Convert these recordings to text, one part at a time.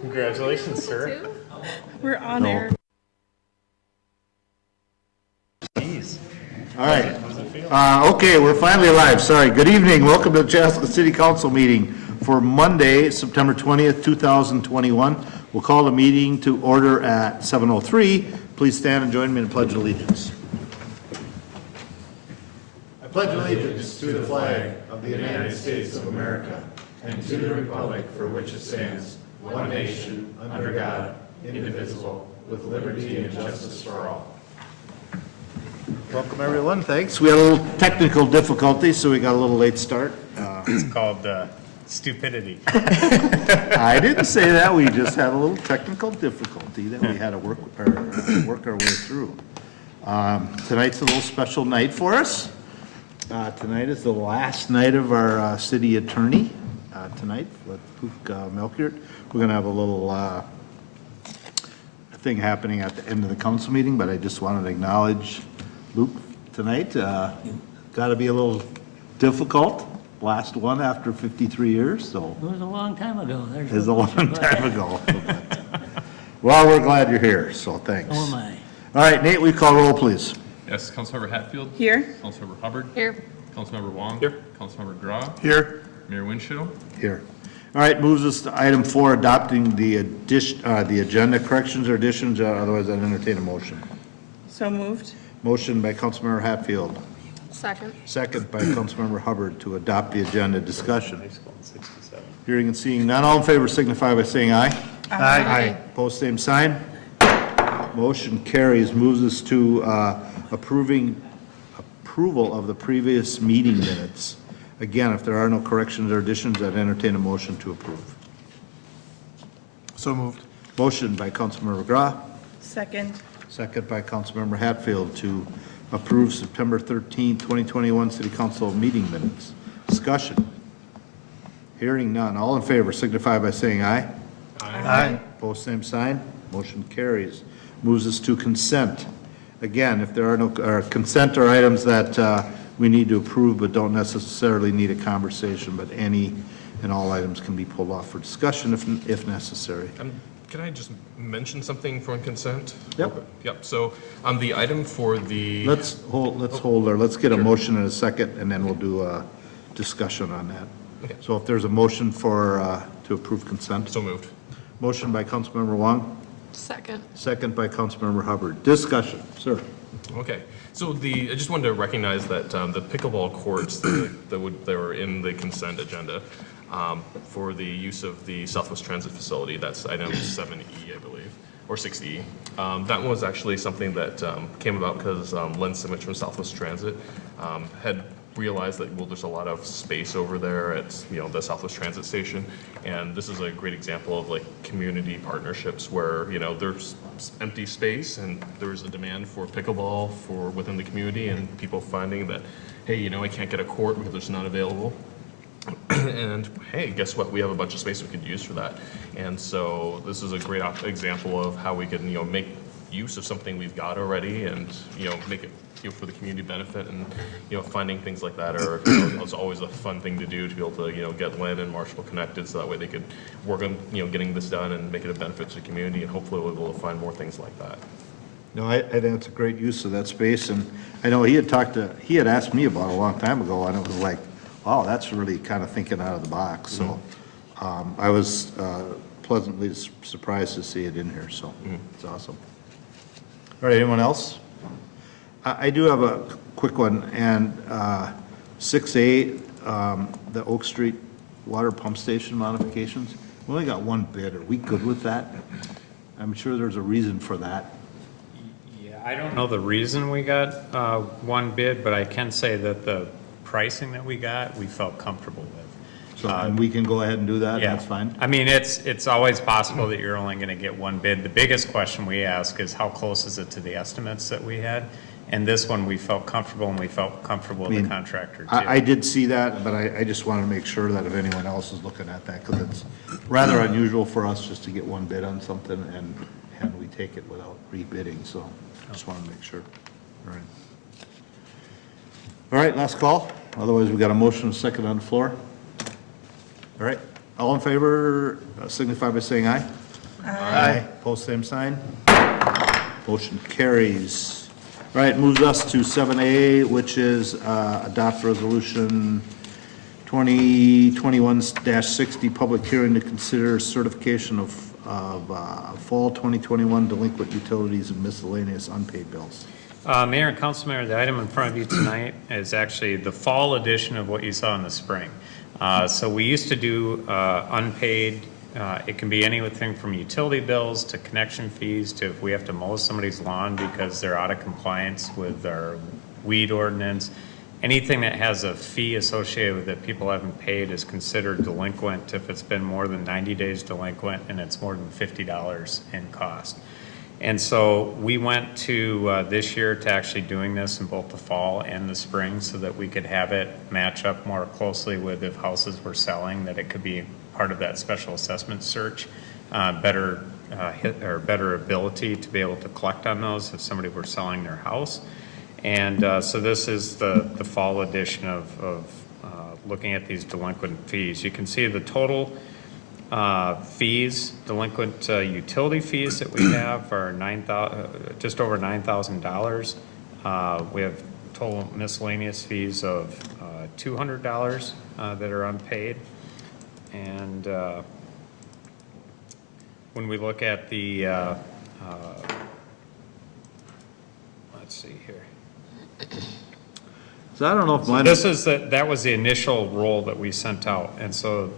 Congratulations, sir. We're on air. Jeez. All right. Okay, we're finally live. Sorry. Good evening. Welcome to the Chaska City Council meeting for Monday, September 20th, 2021. We'll call the meeting to order at 7:03. Please stand and join me in the Pledge of Allegiance. I pledge allegiance to the flag of the United States of America and to the republic for which it stands, one nation, under God, indivisible, with liberty and justice for all. Welcome, everyone. Thanks. We had a little technical difficulty, so we got a little late start. It's called stupidity. I didn't say that. We just had a little technical difficulty that we had to work our way through. Tonight's a little special night for us. Tonight is the last night of our city attorney. Tonight, with Melchior. We're going to have a little thing happening at the end of the council meeting, but I just wanted to acknowledge Luke tonight. Got to be a little difficult. Last one after 53 years, so. It was a long time ago. It was a long time ago. Well, we're glad you're here, so thanks. Oh, my. All right, Nate, we call roll, please. Yes, Councilmember Hatfield. Here. Councilmember Hubbard. Here. Councilmember Wong. Here. Councilmember Grau. Here. Mayor Winchell. Here. All right, moves us to item 4, adopting the agenda corrections or additions. Otherwise, I'd entertain a motion. So moved. Motion by Councilmember Hatfield. Second. Second by Councilmember Hubbard to adopt the agenda. Discussion. Hearing and seeing none. All in favor signify by saying aye. Aye. Opposed, same sign. Motion carries. Moves us to approval of the previous meeting minutes. Again, if there are no corrections or additions, I'd entertain a motion to approve. So moved. Motion by Councilmember Grau. Second. Second by Councilmember Hatfield to approve September 13, 2021 City Council meeting minutes. Discussion. Hearing none. All in favor signify by saying aye. Aye. Opposed, same sign. Motion carries. Moves us to consent. Again, if there are no consent or items that we need to approve but don't necessarily need a conversation, but any and all items can be pulled off for discussion if necessary. Can I just mention something from consent? Yep. Okay. Yep. So on the item for the. Let's hold there. Let's get a motion in a second, and then we'll do a discussion on that. Okay. So if there's a motion for, to approve consent. So moved. Motion by Councilmember Wong. Second. Second by Councilmember Hubbard. Discussion, sir. Okay. So I just wanted to recognize that the pickleball courts that were in the consent agenda for the use of the Southwest Transit Facility, that's item 7E, I believe, or 6E. That was actually something that came about because Len Simich from Southwest Transit had realized that, well, there's a lot of space over there at, the Southwest Transit Station, and this is a great example of like community partnerships where, there's empty space and there's a demand for pickleball within the community, and people finding that, hey, I can't get a court because it's not available. And hey, guess what? We have a bunch of space we could use for that. And so this is a great example of how we can, make use of something we've got already and, make it for the community benefit. And, finding things like that are, it's always a fun thing to do, to be able to, get Lynn and Marshall connected so that way they could work on, getting this done and make it a benefit to the community. And hopefully we'll be able to find more things like that. No, I think it's a great use of that space, and I know he had asked me about it a long time ago, and it was like, wow, that's really kind of thinking out of the box. So I was pleasantly surprised to see it in here, so it's awesome. All right, anyone else? I do have a quick one, and 6A, the Oak Street water pump station modifications. We only got one bid. Are we good with that? I'm sure there's a reason for that. Yeah, I don't know the reason we got one bid, but I can say that the pricing that we got, we felt comfortable with. So and we can go ahead and do that, Yeah, that's fine? I mean, it's always possible that you're only gonna get one bid. The biggest question we ask is how close is it to the estimates that we had? And this one, we felt comfortable, and we felt comfortable with the contractor too. I did see that, but I just want to make sure that if anyone else is looking at that, because it's rather unusual for us just to get one bid on something and we take it without rebidding, so I just want to make sure. All right. All right, last call. Otherwise, we got a motion and a second on the floor. All right, All in favor, signify by saying aye. Aye. Post same sign. Motion carries. All right, moves us to 7A, which is adopt resolution 2021-60, public hearing to consider certification of fall 2021 delinquent utilities and miscellaneous unpaid bills. Mayor and council member, the item in front of you tonight is actually the fall edition of what you saw in the spring. So we used to do unpaid, it can be anything from utility bills to connection fees to if we have to mow somebody's lawn because they're out of compliance with our weed ordinance. Anything that has a fee associated with it people haven't paid is considered delinquent if it's been more than 90 days delinquent and it's more than $50 in cost. And so we went to this year to actually doing this in both the fall and the spring so that we could have it match up more closely with if houses were selling, that it could be part of that special assessment search, better ability to be able to collect on those if somebody were selling their house. And so this is the fall edition of looking at these delinquent fees. You can see the total fees, delinquent utility fees that we have are just over $9,000. We have total miscellaneous fees of $200 that are unpaid. And when we look at the, let's see here. So I don't know if mine. This is that was the initial roll that we sent out, and so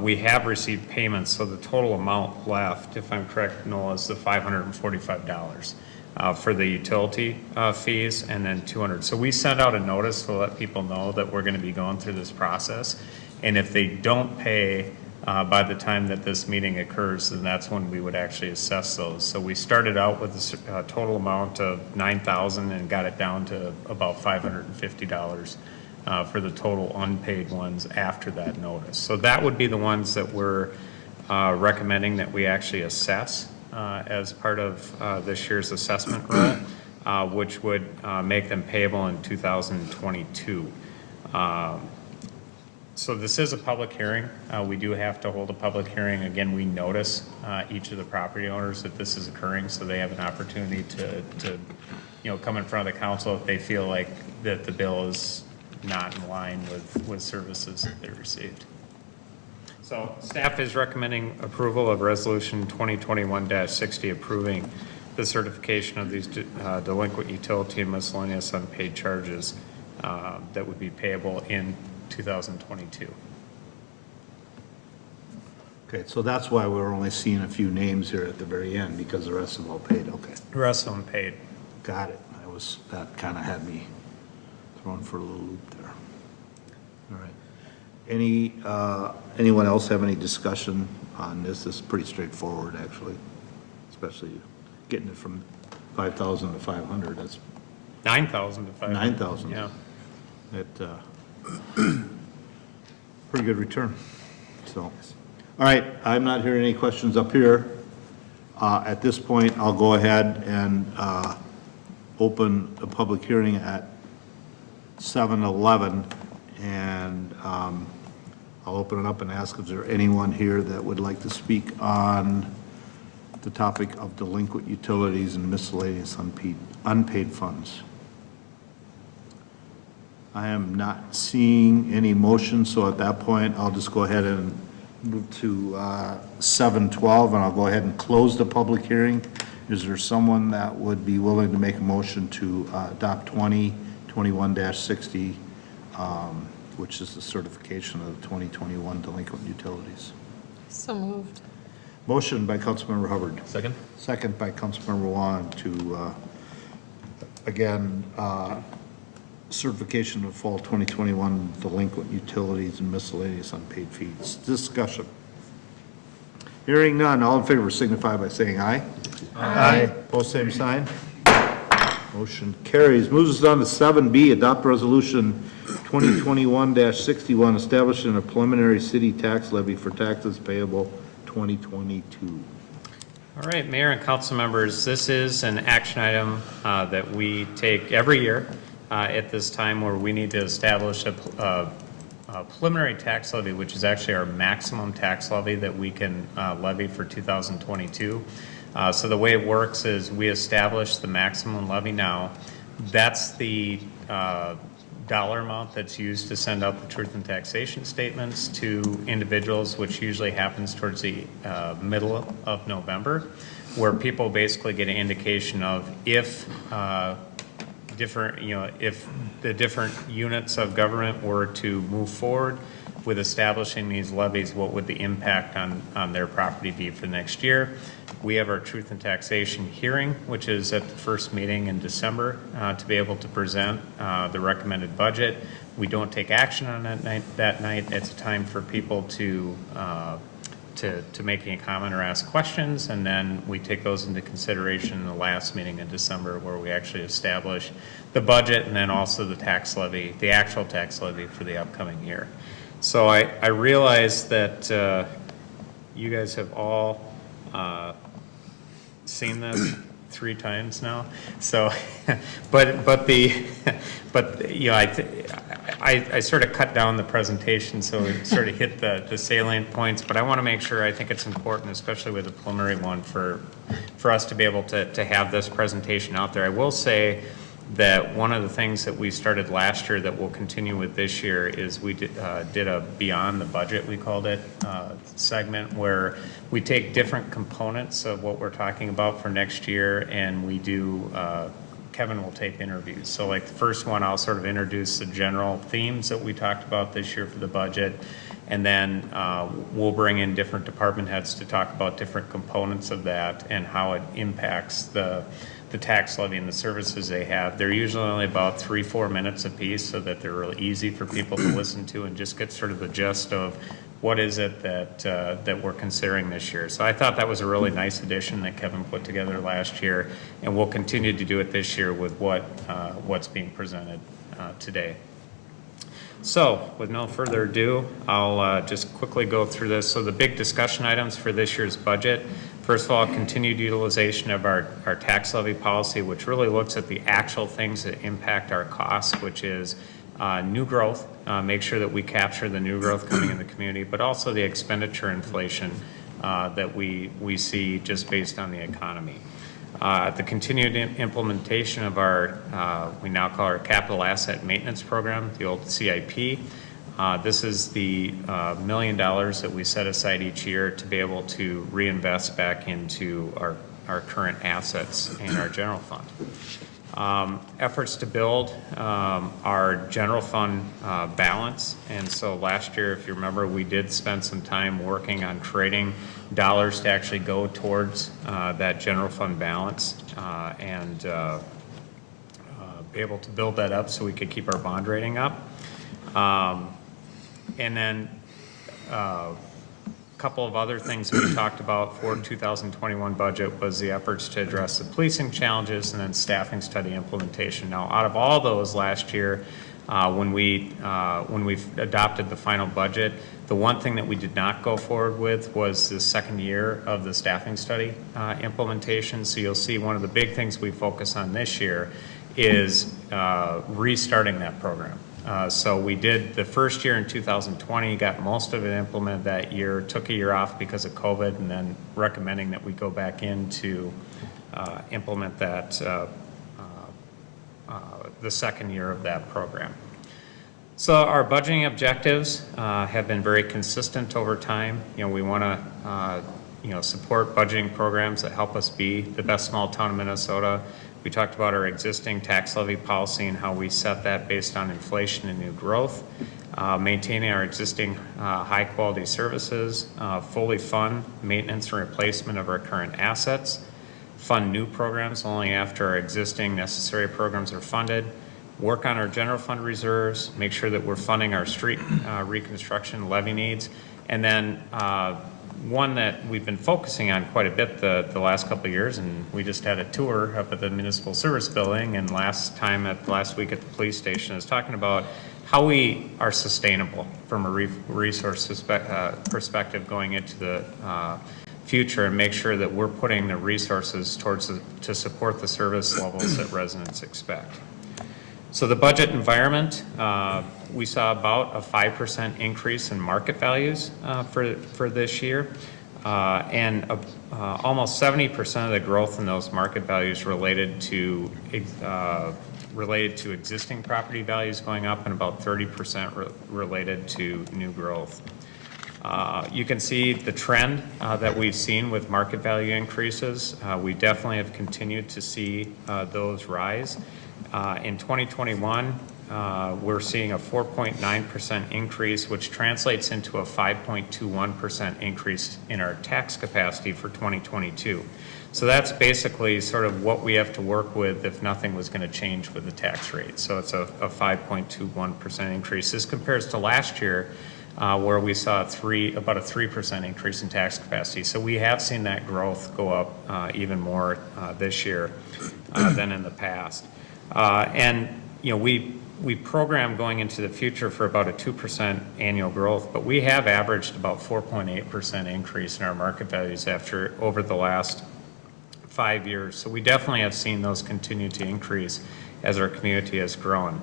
we have received payments. So the total amount left, if I'm correct, Noel, is the $545 for the utility fees, and then $200. So we sent out a notice to let people know that we're going to be going through this process, and if they don't pay by the time that this meeting occurs, then that's when we would actually assess those. So we started out with a total amount of $9,000 and got it down to about $550 for the total unpaid ones after that notice. So that would be the ones that we're recommending that we actually assess as part of this year's assessment roll, which would make them payable in 2022. So this is a public hearing. We do have to hold a public hearing. Again, we notice each of the property owners that this is occurring, so they have an opportunity to come in front of the council if they feel like that the bill is not in line with services that they received. So staff is recommending approval of resolution 2021-60 approving the certification of these delinquent utility and miscellaneous unpaid charges that would be payable in 2022. Okay, so that's why we're only seeing a few names here at the very end, because the rest of them all paid, okay. The rest of them paid. Got it. That kind of had me thrown for a little loop there. All right. Anyone else have any discussion on this? This is pretty straightforward, actually, especially getting it from 5,000 to 500. That's 9,000 to 5,000. 9,000. Yeah. Pretty good return. So, all right, I'm not hearing any questions up here. At this point, I'll go ahead and open a public hearing at 7:11, and I'll open it up and ask if there anyone here that would like to speak on the topic of delinquent utilities and miscellaneous unpaid funds. I am not seeing any motion, so at that point, I'll just go ahead and move to 7:12, and I'll go ahead and close the public hearing. Is there someone that would be willing to make a motion to adopt 2021-60, which is the certification of the 2021 delinquent utilities? So moved. Motion by Councilmember Hubbard. Second? Second by Councilmember Juan to, again, certification of fall 2021 delinquent utilities and miscellaneous unpaid fees. Discussion. Hearing none, all in favor signify by saying aye. Aye. Both same sign. Motion carries. Moves us on to 7B, adopt resolution 2021-61, establishing a preliminary city tax levy for taxes payable 2022. All right, Mayor and council members, this is an action item that we take every year at this time where we need to establish a preliminary tax levy, which is actually our maximum tax levy that we can levy for 2022. So the way it works is we establish the maximum levy now. That's the dollar amount that's used to send out the truth and taxation statements to individuals, which usually happens towards the middle of November, where people basically get an indication of if if the different units of government were to move forward with establishing these levies, what would the impact on their property be for next year. We have our truth and taxation hearing, which is at the first meeting in December, to be able to present the recommended budget. We don't take action on that night. It's a time for people to make any comment or ask questions, and then we take those into consideration in the last meeting in December, where we actually establish the budget and then also the tax levy, the actual tax levy for the upcoming year. So I realize that you guys have all seen this 3 times now. So, but you know, I sort of cut down the presentation, so we sort of hit the salient points. But I want to make sure, I think it's important, especially with the preliminary one, for us to be able to have this presentation out there. I will say that one of the things that we started last year that we'll continue with this year is we did a Beyond the Budget, we called it, segment, where we take different components of what we're talking about for next year, and we do, Kevin will take interviews. So like the first one, I'll sort of introduce the general themes that we talked about this year for the budget, and then we'll bring in different department heads to talk about different components of that and how it impacts the tax levy and the services they have. They're usually only about 3-4 minutes a piece, so that they're really easy for people to listen to and just get sort of the gist of what is it that we're considering this year. So I thought that was a really nice addition that Kevin put together last year, and we'll continue to do it this year with what's being presented today. So with no further ado, I'll just quickly go through this. So the big discussion items for this year's budget: first of all, continued utilization of our tax levy policy, which really looks at the actual things that impact our costs, which is new growth, make sure that we capture the new growth coming in the community, but also the expenditure inflation that we see just based on the economy. The continued implementation of our, we now call our capital asset maintenance program, the old CIP. This is the $1 million that we set aside each year to be able to reinvest back into our current assets and our general fund. Efforts to build our general fund balance. And so last year, if you remember, we did spend some time working on creating dollars to actually go towards that general fund balance and be able to build that up so we could keep our bond rating up. And then a couple of other things we talked about for 2021 budget was the efforts to address the policing challenges and then staffing study implementation. Now, out of all those last year, when we adopted the final budget, the one thing that we did not go forward with was the second year of the staffing study implementation. So you'll see one of the big things we focus on this year is restarting that program. So we did the first year in 2020, got most of it implemented that year, took a year off because of COVID, and then recommending that we go back in to implement that the second year of that program. So our budgeting objectives have been very consistent over time. You know, we want to support budgeting programs that help us be the best small town in Minnesota. We talked about our existing tax levy policy and how we set that based on inflation and new growth. Maintaining our existing high quality services, fully fund maintenance and replacement of our current assets, fund new programs only after our existing necessary programs are funded, work on our general fund reserves, make sure that we're funding our street reconstruction levy needs, and then one that we've been focusing on quite a bit the last couple of years, and we just had a tour up at the municipal service building, and last week at the police station, is talking about how we are sustainable from a resource perspective going into the future, and make sure that we're putting the resources to support the service levels that residents expect. So the budget environment, we saw about a 5% increase in market values for this year. And almost 70% of the growth in those market values related to existing property values going up, and about 30% related to new growth. You can see the trend that we've seen with market value increases. We definitely have continued to see those rise. In 2021, we're seeing a 4.9% increase, which translates into a 5.21% increase in our tax capacity for 2022. So that's basically sort of what we have to work with if nothing was going to change with the tax rate. So it's a 5.21% increase. This compares to last year, where we saw about a 3% increase in tax capacity. So we have seen that growth go up even more this year than in the past. And you know, we program going into the future for about a 2% annual growth, but we have averaged about 4.8% increase in our market values over the last 5 years. So we definitely have seen those continue to increase as our community has grown.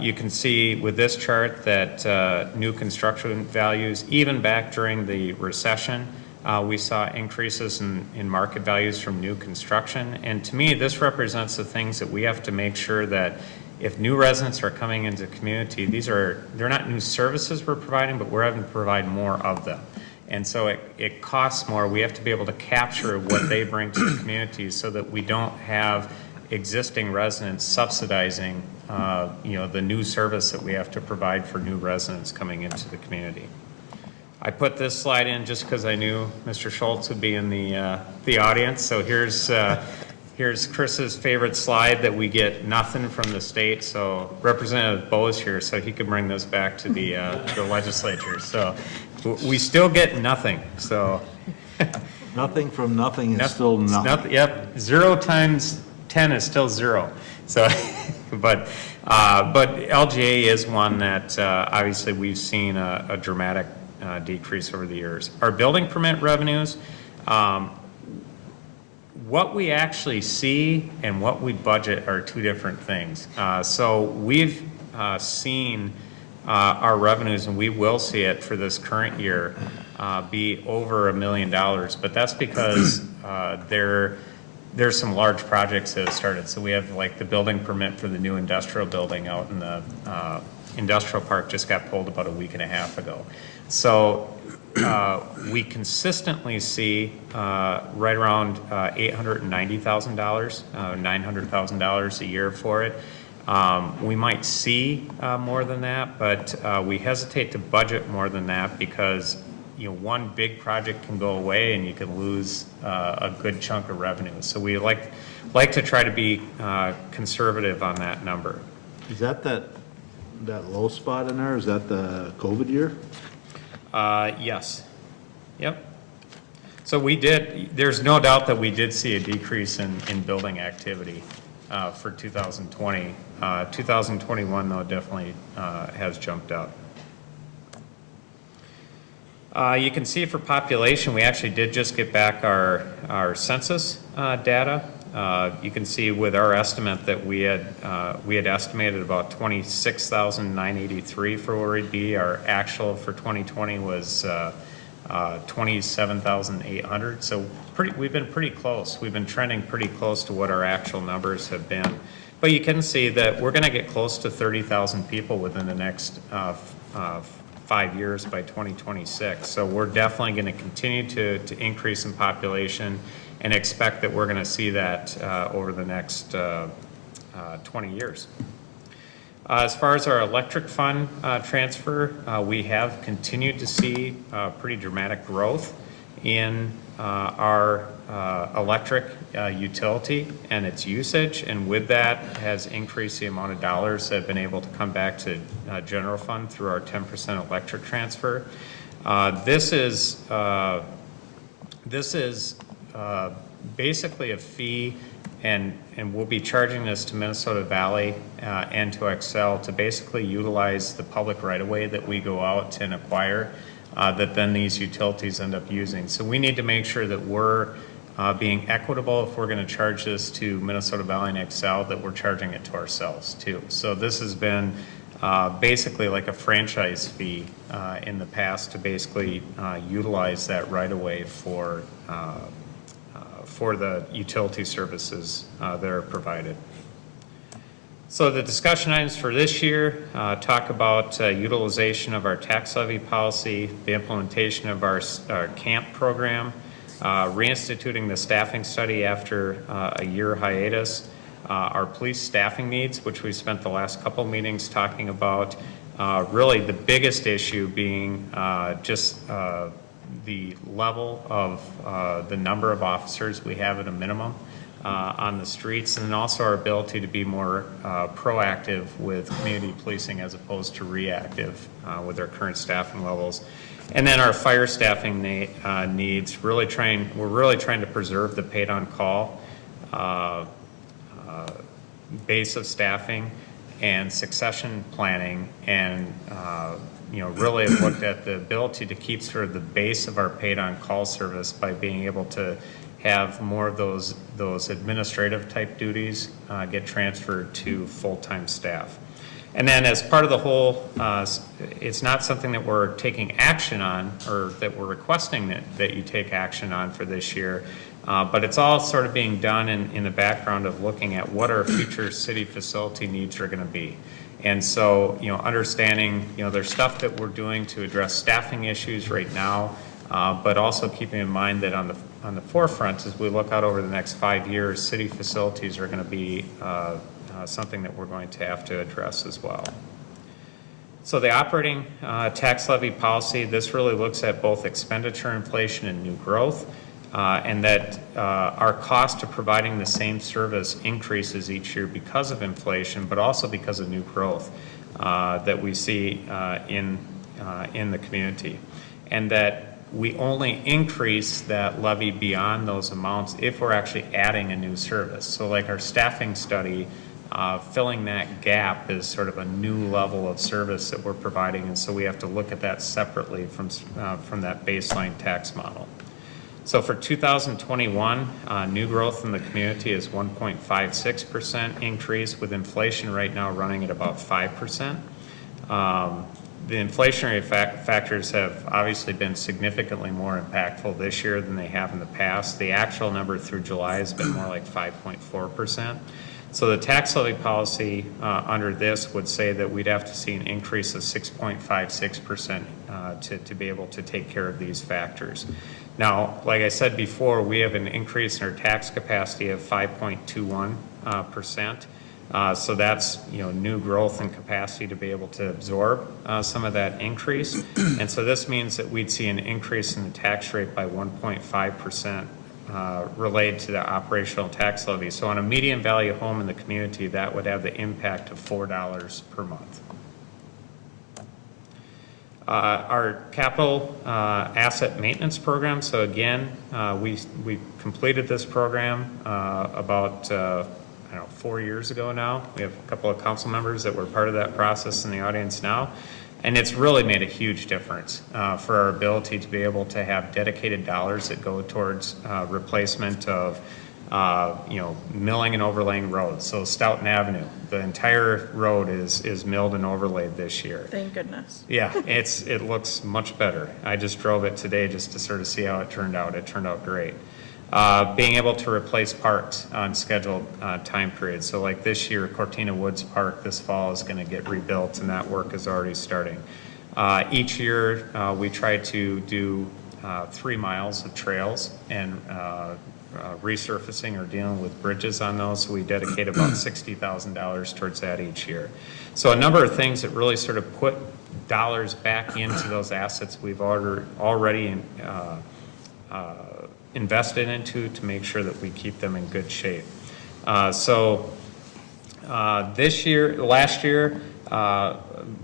You can see with this chart that new construction values, even back during the recession, we saw increases in market values from new construction. And to me, this represents the things that we have to make sure that if new residents are coming into the community, they're not new services we're providing, but we're having to provide more of them. And so it costs more. We have to be able to capture what they bring to the community so that we don't have existing residents subsidizing the new service that we have to provide for new residents coming into the community. I put this slide in just because I knew Mr. Schultz would be in the audience. So here's Chris's favorite slide that we get nothing from the state. So Representative Bo's here, so he could bring this back to the legislature. So we still get nothing. So Nothing from nothing is still nothing. Yep, 0 times 10 is still 0. So, but LGA is one that obviously we've seen a dramatic decrease over the years. Our building permit revenues, what we actually see and what we budget are two different things. So we've seen our revenues, and we will see it for this current year, be over $1 million, but that's because there's some large projects that have started. So we have like the building permit for the new industrial building out in the industrial park just got pulled about a week and a half ago. So we consistently see right around $890,000, $900,000 a year for it. We might see more than that, but we hesitate to budget more than that because one big project can go away and you can lose a good chunk of revenue. So we like to try to be conservative on that number. Is that low spot in there? Is that the COVID year? Yes. Yep. So there's no doubt that we did see a decrease in building activity for 2020. 2021, though, definitely has jumped up. You can see for population, we actually did just get back our census data. You can see with our estimate that we had estimated about 26,983 for where we'd be. Our actual for 2020 was 27,800. So we've been pretty close. We've been trending pretty close to what our actual numbers have been. But you can see that we're going to get close to 30,000 people within the next 5 years by 2026. So we're definitely going to continue to increase in population and expect that we're going to see that over the next 20 years. As far as our electric fund transfer, we have continued to see pretty dramatic growth in our electric utility and its usage, and with that has increased the amount of dollars that have been able to come back to general fund through our 10% electric transfer. This is basically a fee, and we'll be charging this to Minnesota Valley and to Excel to basically utilize the public right-of-way that we go out and acquire that then these utilities end up using. So we need to make sure that we're being equitable if we're going to charge this to Minnesota Valley and Excel, that we're charging it to ourselves too. So this has been basically like a franchise fee in the past to basically utilize that right away for the utility services that are provided. So the discussion items for this year talk about utilization of our tax levy policy, the implementation of our camp program, reinstituting the staffing study after a year hiatus, our police staffing needs, which we spent the last couple meetings talking about, really the biggest issue being just the level of the number of officers we have at a minimum on the streets, and also our ability to be more proactive with community policing as opposed to reactive with our current staffing levels. And then our fire staffing needs, we're really trying to preserve the paid on call base of staffing and succession planning, and really have looked at the ability to keep sort of the base of our paid on call service by being able to have more of those administrative type duties get transferred to full-time staff. And then as part of the whole, it's not something that we're taking action on or that we're requesting that you take action on for this year, but it's all sort of being done in the background of looking at what our future city facility needs are going to be. And so, understanding, there's stuff that we're doing to address staffing issues right now, but also keeping in mind that on the forefront, as we look out over the next 5 years, city facilities are going to be something that we're going to have to address as well. So the operating tax levy policy, this really looks at both expenditure inflation and new growth, and that our cost of providing the same service increases each year because of inflation, but also because of new growth that we see in the community. And that we only increase that levy beyond those amounts if we're actually adding a new service. So like our staffing study, filling that gap is sort of a new level of service that we're providing, and so we have to look at that separately from that baseline tax model. So for 2021, new growth in the community is 1.56% increase, with inflation right now running at about 5%. The inflationary factors have obviously been significantly more impactful this year than they have in the past. The actual number through July has been more like 5.4%. So the tax levy policy under this would say that we'd have to see an increase of 6.56% to be able to take care of these factors. Now, like I said before, we have an increase in our tax capacity of 5.21%. So that's new growth and capacity to be able to absorb some of that increase. And so this means that we'd see an increase in the tax rate by 1.5% related to the operational tax levy. So on a median value home in the community, that would have the impact of $4 per month. Our capital asset maintenance program. So again, we completed this program about 4 years ago now. We have a couple of council members that were part of that process in the audience now. And it's really made a huge difference for our ability to be able to have dedicated dollars that go towards replacement of milling and overlaying roads. So Stoughton Avenue, the entire road is milled and overlaid this year. Thank goodness. Yeah, it looks much better. I just drove it today just to sort of see how it turned out. It turned out great. Being able to replace parks on scheduled time periods. So like this year, Cortina Woods Park this fall is going to get rebuilt, and that work is already starting. Each year, we try to do 3 miles of trails and resurfacing or dealing with bridges on those. So we dedicate about $60,000 towards that each year. So a number of things that really sort of put dollars back into those assets we've already invested into to make sure that we keep them in good shape. Last year,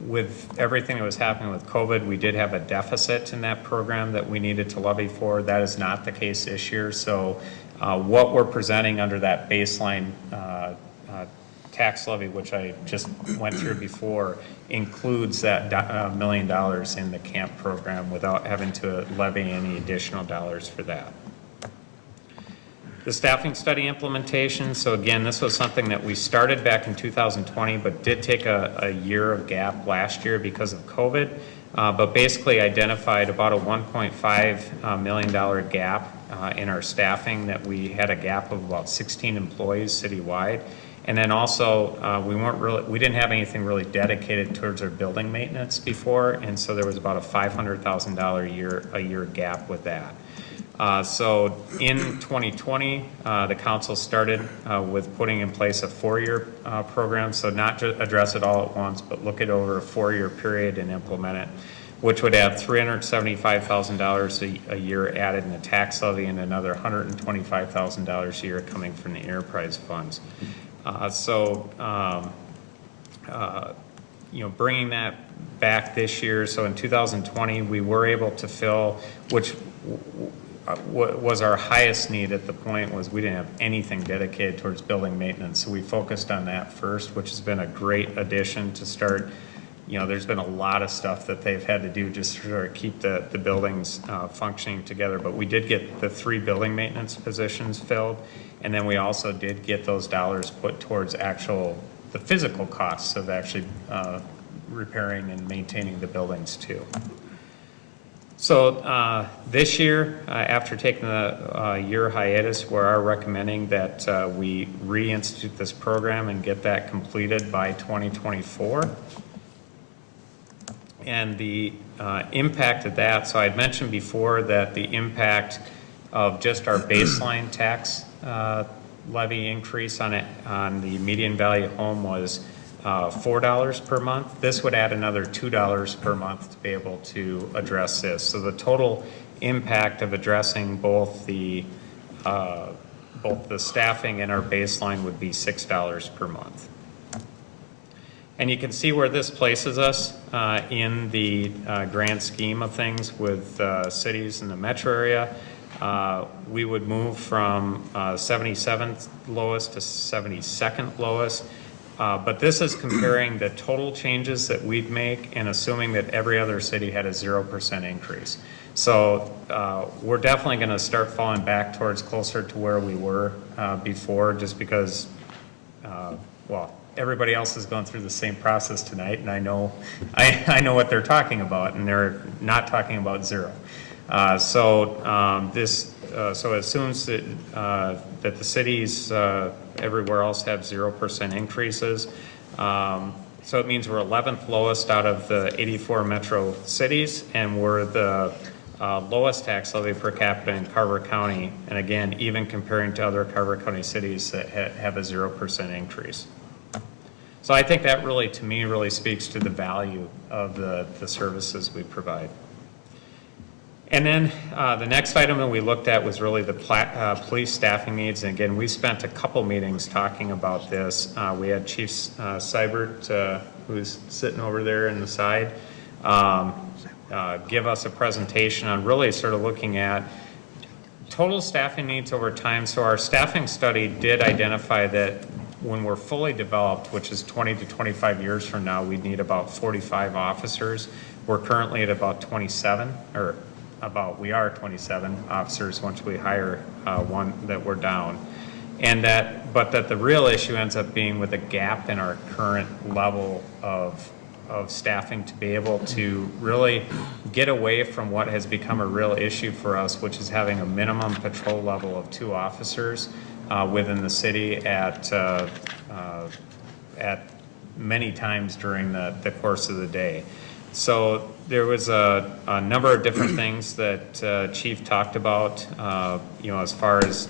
with everything that was happening with COVID, we did have a deficit in that program that we needed to levy for. That is not the case this year. So what we're presenting under that baseline tax levy, which I just went through before, includes that $1 million in the camp program without having to levy any additional dollars for that. The staffing study implementation, so again, this was something that we started back in 2020, but did take a year of gap last year because of COVID, but basically identified about a $1.5 million gap in our staffing, that we had a gap of about 16 employees citywide. And then also, we didn't have anything really dedicated towards our building maintenance before, and so there was about a $500,000 a year gap with that. So in 2020, the council started with putting in place a 4-year program, so not just address it all at once, but look it over a 4-year period and implement it, which would have $375,000 a year added in the tax levy and another $125,000 a year coming from the enterprise funds. Bringing that back this year, so in 2020, we were able to fill, which was our highest need at the point, was we didn't have anything dedicated towards building maintenance. So we focused on that first, which has been a great addition to start. There's been a lot of stuff that they've had to do just to sort of keep the buildings functioning together. But we did get the 3 building maintenance positions filled. And then we also did get those dollars put towards the physical costs of actually repairing and maintaining the buildings too. So this year, after taking the year hiatus, we are recommending that we reinstitute this program and get that completed by 2024. And the impact of that, so I'd mentioned before that the impact of just our baseline tax levy increase on the median value home was $4 per month. This would add another $2 per month to be able to address this. So the total impact of addressing both the staffing and our baseline would be $6 per month. And you can see where this places us in the grand scheme of things with cities in the metro area. We would move from 77th lowest to 72nd lowest. But this is comparing the total changes that we'd make and assuming that every other city had a 0% increase. So we're definitely going to start falling back towards closer to where we were before, just because, everybody else is going through the same process tonight, and I know what they're talking about, and they're not talking about 0. So it assumes that the cities everywhere else have 0% increases. So it means we're 11th lowest out of the 84 metro cities, and we're the lowest tax levy per capita in Carver County. And again, even comparing to other Carver County cities that have a 0% increase. So I think that really, to me, really speaks to the value of the services we provide. And then the next item that we looked at was really the police staffing needs. And again, we spent a couple meetings talking about this. We had Chief Seibert, who's sitting over there in the side, give us a presentation on really sort of looking at total staffing needs over time. So our staffing study did identify that when we're fully developed, which is 20 to 25 years from now, we'd need about 45 officers. We're currently at about 27, we are 27 officers once we hire one that we're down. But that the real issue ends up being with a gap in our current level of staffing to be able to really get away from what has become a real issue for us, which is having a minimum patrol level of 2 officers within the city at many times during the course of the day. So there was a number of different things that Chief talked about, as far as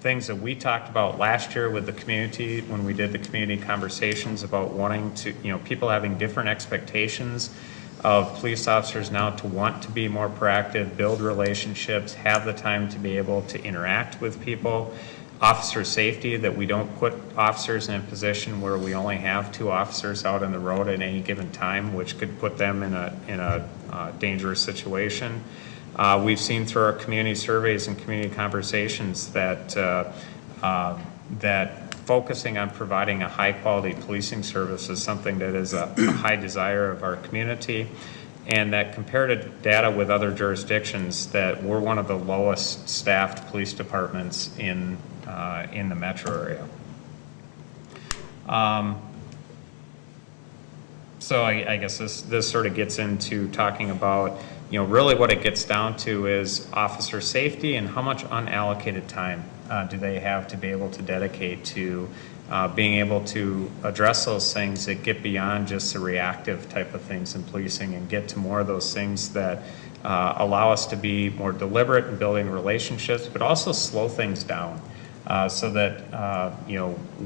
things that we talked about last year with the community when we did the community conversations about wanting to, people having different expectations of police officers now to want to be more proactive, build relationships, have the time to be able to interact with people. Officer safety, that we don't put officers in a position where we only have 2 officers out on the road at any given time, which could put them in a dangerous situation. We've seen through our community surveys and community conversations that focusing on providing a high-quality policing service is something that is a high desire of our community, and that compared to data with other jurisdictions, that we're one of the lowest staffed police departments in in the metro area. So I guess this sort of gets into talking about, really what it gets down to is officer safety and how much unallocated time do they have to be able to dedicate to being able to address those things that get beyond just the reactive type of things in policing and get to more of those things that allow us to be more deliberate in building relationships, but also slow things down. So that,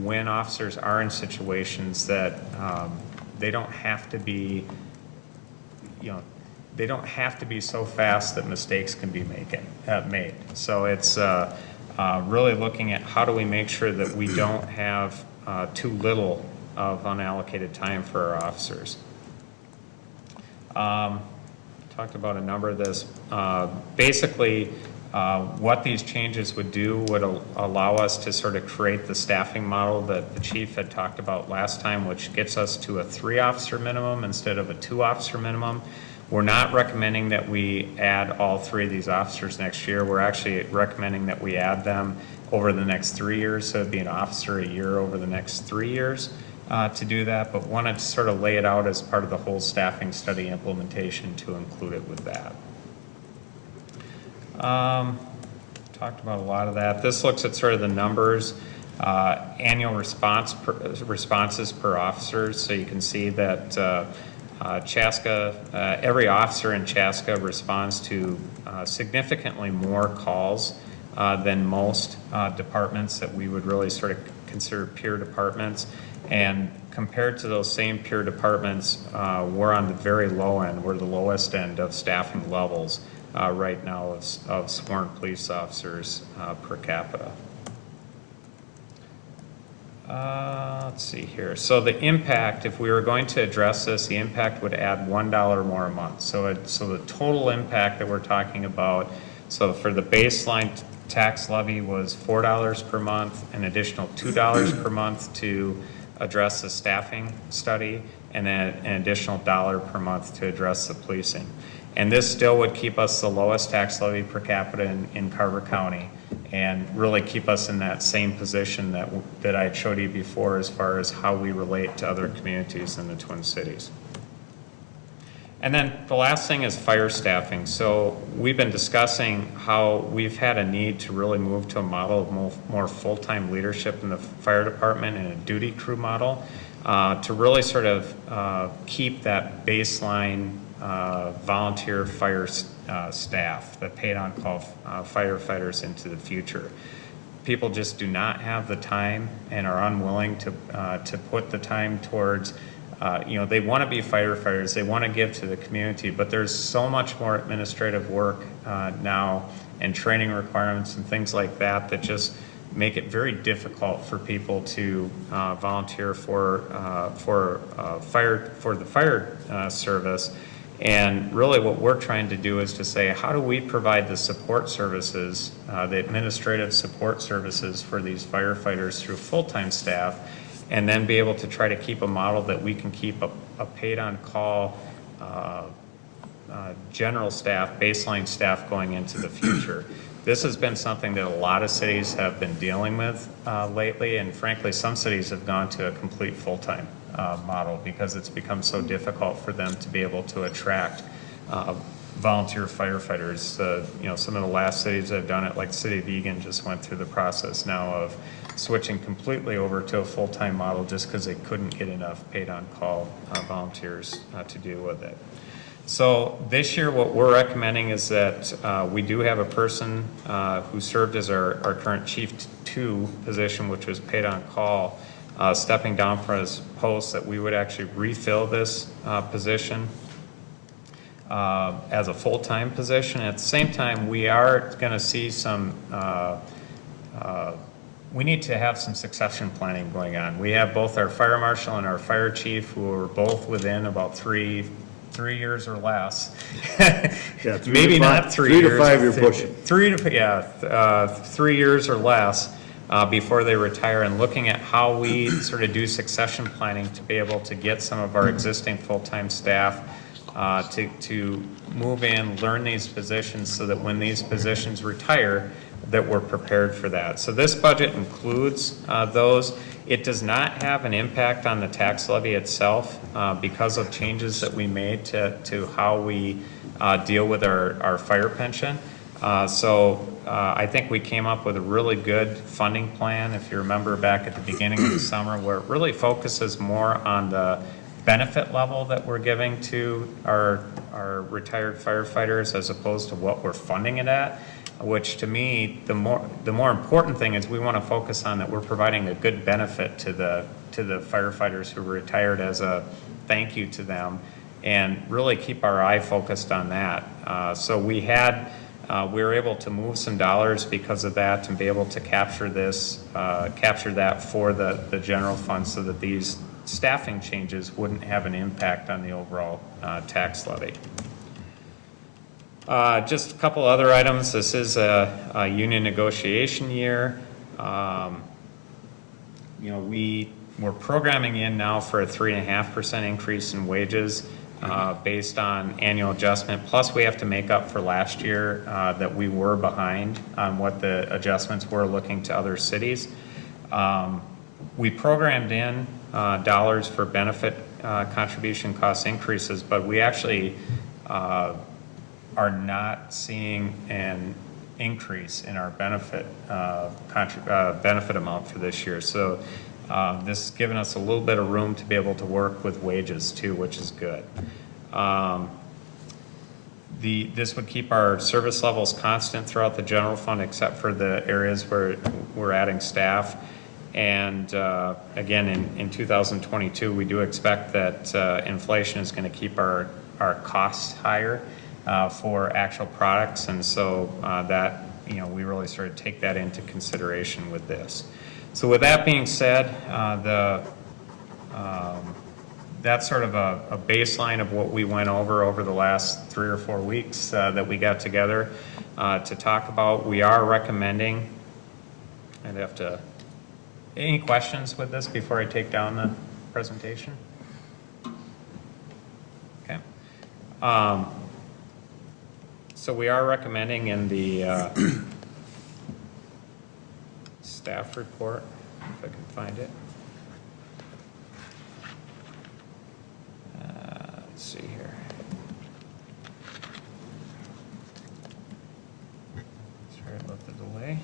when officers are in situations that they don't have to be, they don't have to be so fast that mistakes can be made. So it's really looking at how do we make sure that we don't have too little of unallocated time for our officers. Talked about a number of this. Basically, what these changes would do would allow us to sort of create the staffing model that the chief had talked about last time, which gets us to a 3-officer minimum instead of a 2-officer minimum. We're not recommending that we add all 3 of these officers next year. We're actually recommending that we add them over the next 3 years, so it'd be an officer a year over the next 3 years to do that, but wanted to sort of lay it out as part of the whole staffing study implementation to include it with that. Talked about a lot of that. This looks at sort of the numbers, annual responses per officer. So you can see that Chaska, every officer in Chaska responds to significantly more calls than most departments that we would really sort of consider peer departments. And compared to those same peer departments, we're on the very low end. We're the lowest end of staffing levels right now of sworn police officers per capita. Let's see here. So the impact, if we were going to address this, the impact would add $1 more a month. So the total impact that we're talking about, so for the baseline tax levy was $4 per month, an additional $2 per month to address the staffing study, and then an additional $1 per month to address the policing. And this still would keep us the lowest tax levy per capita in Carver County and really keep us in that same position that I had showed you before as far as how we relate to other communities in the Twin Cities. And then the last thing is fire staffing. So we've been discussing how we've had a need to really move to a model of more full-time leadership in the fire department and a duty crew model to really sort of keep that baseline volunteer fire staff, the paid-on-call firefighters into the future. People just do not have the time and are unwilling to put the time towards, they want to be firefighters, they want to give to the community, but there's so much more administrative work now and training requirements and things like that that just make it very difficult for people to volunteer for the fire service. And really what we're trying to do is to say, how do we provide the support services, the administrative support services for these firefighters through full-time staff, and then be able to try to keep a model that we can keep a paid-on-call general staff, baseline staff going into the future. This has been something that a lot of cities have been dealing with lately, and frankly, some cities have gone to a complete full-time model because it's become so difficult for them to be able to attract volunteer firefighters. Some of the last cities that have done it, like the city of Eagan, just went through the process now of switching completely over to a full-time model just because they couldn't get enough paid-on-call volunteers to deal with it. So this year what we're recommending is that we do have a person who served as our current Chief 2 position, which was paid-on-call, stepping down from his post, that we would actually refill this position as a full-time position. At the same time, we are going to see some, we need to have some succession planning going on. We have both our fire marshal and our fire chief who are both within about three years or less. Yeah, maybe not 3 years. 3 to 5 you're pushing. 3 years or less. Before they retire, and looking at how we sort of do succession planning to be able to get some of our existing full-time staff to move in, learn these positions so that when these positions retire, that we're prepared for that. So this budget includes those. It does not have an impact on the tax levy itself because of changes that we made to how we deal with our fire pension. I think we came up with a really good funding plan, if you remember back at the beginning of the summer, where it really focuses more on the benefit level that we're giving to our retired firefighters as opposed to what we're funding it at, which to me, the more important thing is we want to focus on that we're providing a good benefit to the firefighters who retired as a thank you to them, and really keep our eye focused on that. We were able to move some dollars because of that and be able to capture that for the general fund so that these staffing changes wouldn't have an impact on the overall tax levy. Just a couple other items. This is a union negotiation year. We're programming in now for a 3.5% increase in wages based on annual adjustment. Plus, we have to make up for last year that we were behind on what the adjustments were looking to other cities. We programmed in dollars for benefit contribution cost increases, but we actually are not seeing an increase in our benefit amount for this year. So this has given us a little bit of room to be able to work with wages too, which is good. This would keep our service levels constant throughout the general fund, except for the areas where we're adding staff. And again, in 2022, we do expect that inflation is going to keep our costs higher for actual products, and so that we really sort of take that into consideration with this. So with that being said, that's sort of a baseline of what we went over the last 3 or 4 weeks that we got together to talk about. We are recommending, any questions with this before I take down the presentation? Okay. So we are recommending in the staff report, if I can find it. Let's see here. Sorry about the delay.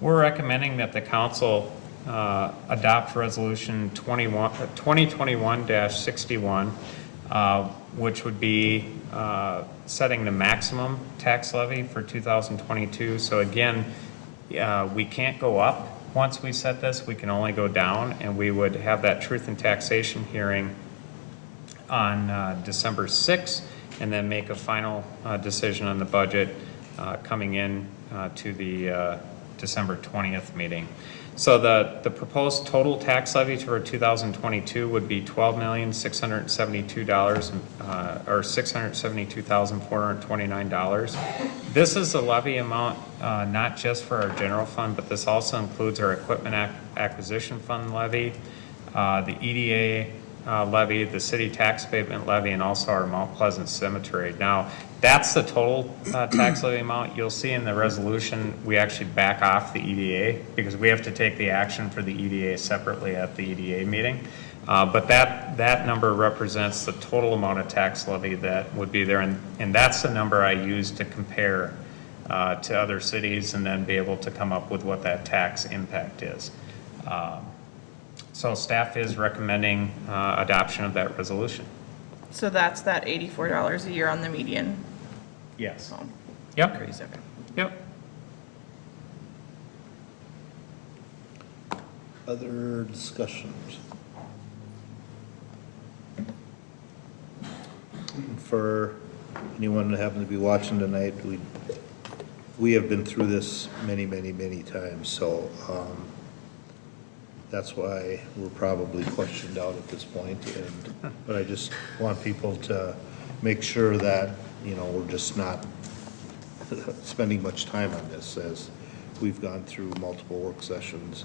We're recommending that the council adopt resolution 2021-61, which would be setting the maximum tax levy for 2022. So again, we can't go up. Once we set this, we can only go down, and we would have that truth and taxation hearing on December 6th, and then make a final decision on the budget coming in to the December 20th meeting. So the proposed total tax levy for 2022 would be $12,672 or $672,429. This is a levy amount not just for our general fund, but this also includes our equipment acquisition fund levy, the EDA levy, the city tax abatement levy, and also our Mount Pleasant Cemetery. Now, that's the total tax levy amount. You'll see in the resolution, we actually back off the EDA because we have to take the action for the EDA separately at the EDA meeting. But that number represents the total amount of tax levy that would be there. And that's the number I use to compare to other cities and then be able to come up with what that tax impact is. So staff is recommending adoption of that resolution. So that's that $84 a year on the median. Yes. Oh, Yep. increase, okay. Yep. Other discussions? For anyone that happen to be watching tonight, we have been through this many times, so that's why we're probably questioned out at this point. But I just want people to make sure that, we're just not spending much time on this, as we've gone through multiple work sessions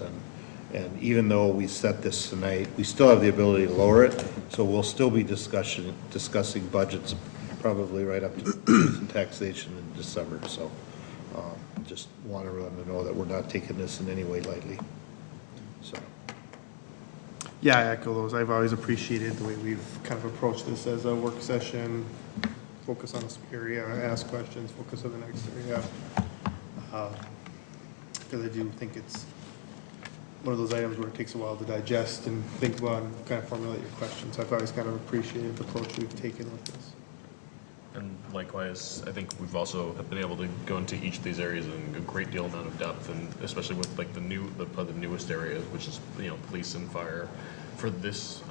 And even though we set this tonight, we still have the ability to lower it, so we'll still be discussing budgets probably right up to taxation in December, so, just want everyone to know that we're not taking this in any way lightly, so. Yeah, I echo those. I've always appreciated the way we've kind of approached this as a work session, focus on this area, ask questions, focus on the next area. Because I do think it's one of those items where it takes a while to digest and think about and kind of formulate your questions. I've always kind of appreciated the approach we've taken with this. And likewise, I think we've also been able to go into each of these areas in a great deal amount of depth, and especially with like the newest areas, which is, you know, police and fire. For this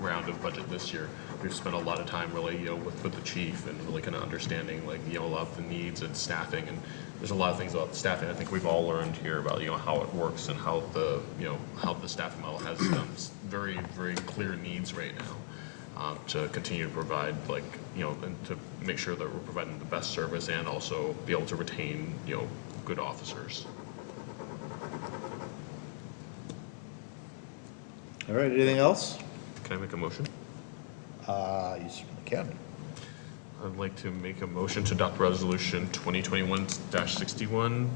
round of budget this year, we've spent a lot of time really, you know, with the chief and really kind of understanding, like, you know, a lot of the needs and staffing, and there's a lot of things about staffing I think we've all learned here about, you know, how it works and how the, you know, how the staffing model has very, very clear needs right now. To continue to provide, like, you know, and to make sure that we're providing the best service and also be able to retain, you know, good officers. All right, anything else? Can I make a motion? You certainly can. I'd like to make a motion to adopt resolution 2021-61